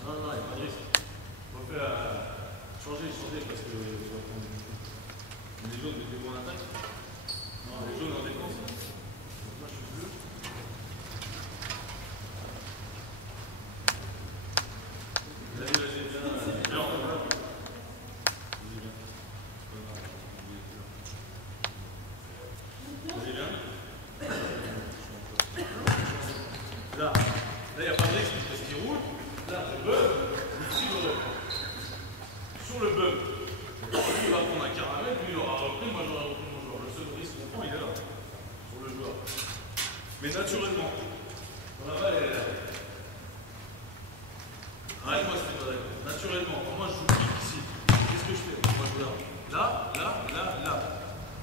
Non, non, il n'y a pas de risque. On peut changer parce que je vais prendre les jaunes, mettez-vous en attaque. Non, les jaunes en défense. Donc moi je suis bleu. Vas-y, viens. Là, il n'y a pas de risque parce qu'il roule. Là, je bug. Ici, je reprends. Sur le bug, lui, il va prendre un caramel. Lui, il aura repris. Moi, j'aurai repris mon joueur. Le seul risque qu'on prend, il est là. Sur le joueur. Mais naturellement, quand la balle, elle est là. Arrête-moi, c'était pas d'accord. Naturellement, quand moi je joue ici, qu'est-ce que je fais? Moi je regarde. Là.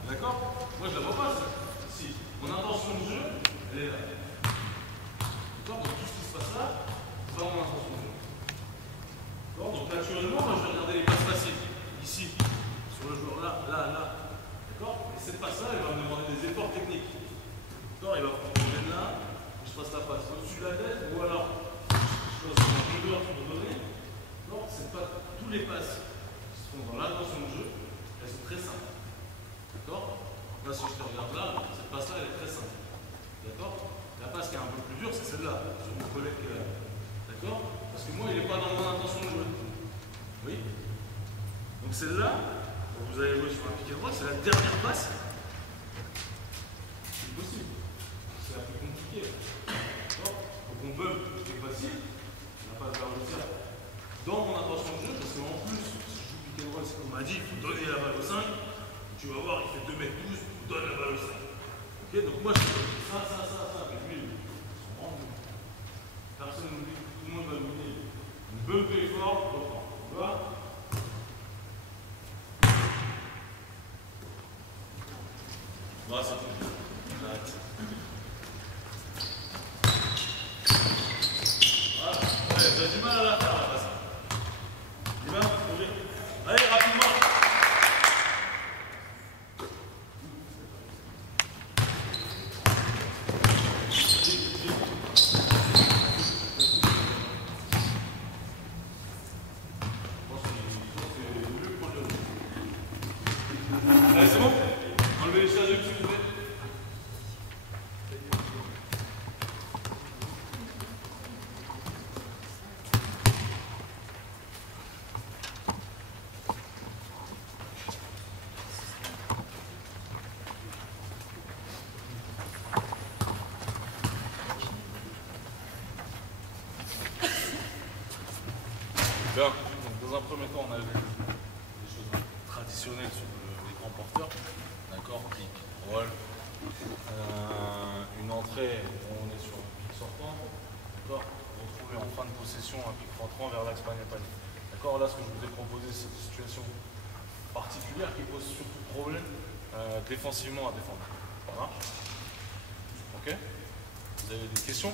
D'accord? Moi je la vois pas, ça. Si. Mon intention de jeu, elle est là. D'accord? Donc tout ce qui se passe là, c'est pas mon intention de jeu. D'accord? Donc naturellement, moi je vais regarder les passes faciles. Ici. Sur le joueur là. D'accord? Et cette passe-là, elle va me demander des efforts techniques. D'accord? Il va prendre le là, je fasse la passe au-dessus de la tête, ou alors. Chose que je dois te donner, non, c'est pas tous les passes qui se font dans l'intention de jeu, elles sont très simples. D'accord? Là, si je te regarde là, cette passe-là, elle est très simple. D'accord? La passe qui est un peu plus dure, c'est celle-là, sur mon collègue qui est là. D'accord? Parce que moi, il n'est pas dans mon intention de jouer. Oui? Donc celle-là, vous allez jouer sur un piqué droit, c'est la dernière passe. C'est possible. C'est la plus compliquée. D'accord? Donc on peut, c'est facile, la passe vers le tiers. Dans mon intention de jeu, parce qu'en plus, si je joue piqué droit, c'est qu'on m'a dit, il faut donner la balle au 5. Tu vas voir, il fait 2m12, donne la balle au 5. Ok? Donc moi, je fais ça. Et lui, ils sont vraiment nuls. Personne ne dit, tout le monde va donner. Une bonne paix fort, reprend. Tu vois? Bah, c'est tout. Arrête. Voilà. Ouais, t'as du mal à la faire, la passe. Il va, allez, rapidement. Allez, c'est bon? Enlevez les chaises s'il vous plaît. Bien. Donc, dans un premier temps, on a vu des choses traditionnelles sur les grands porteurs. D'accord, pic, roll. Une entrée, on est sur un pic sortant. D'accord, retrouver en fin de possession un pic rentrant vers l'axe panier-panier. D'accord, là ce que je vous ai proposé, c'est une situation particulière qui pose surtout problème défensivement à défendre. Ça marche? Ok? Vous avez des questions?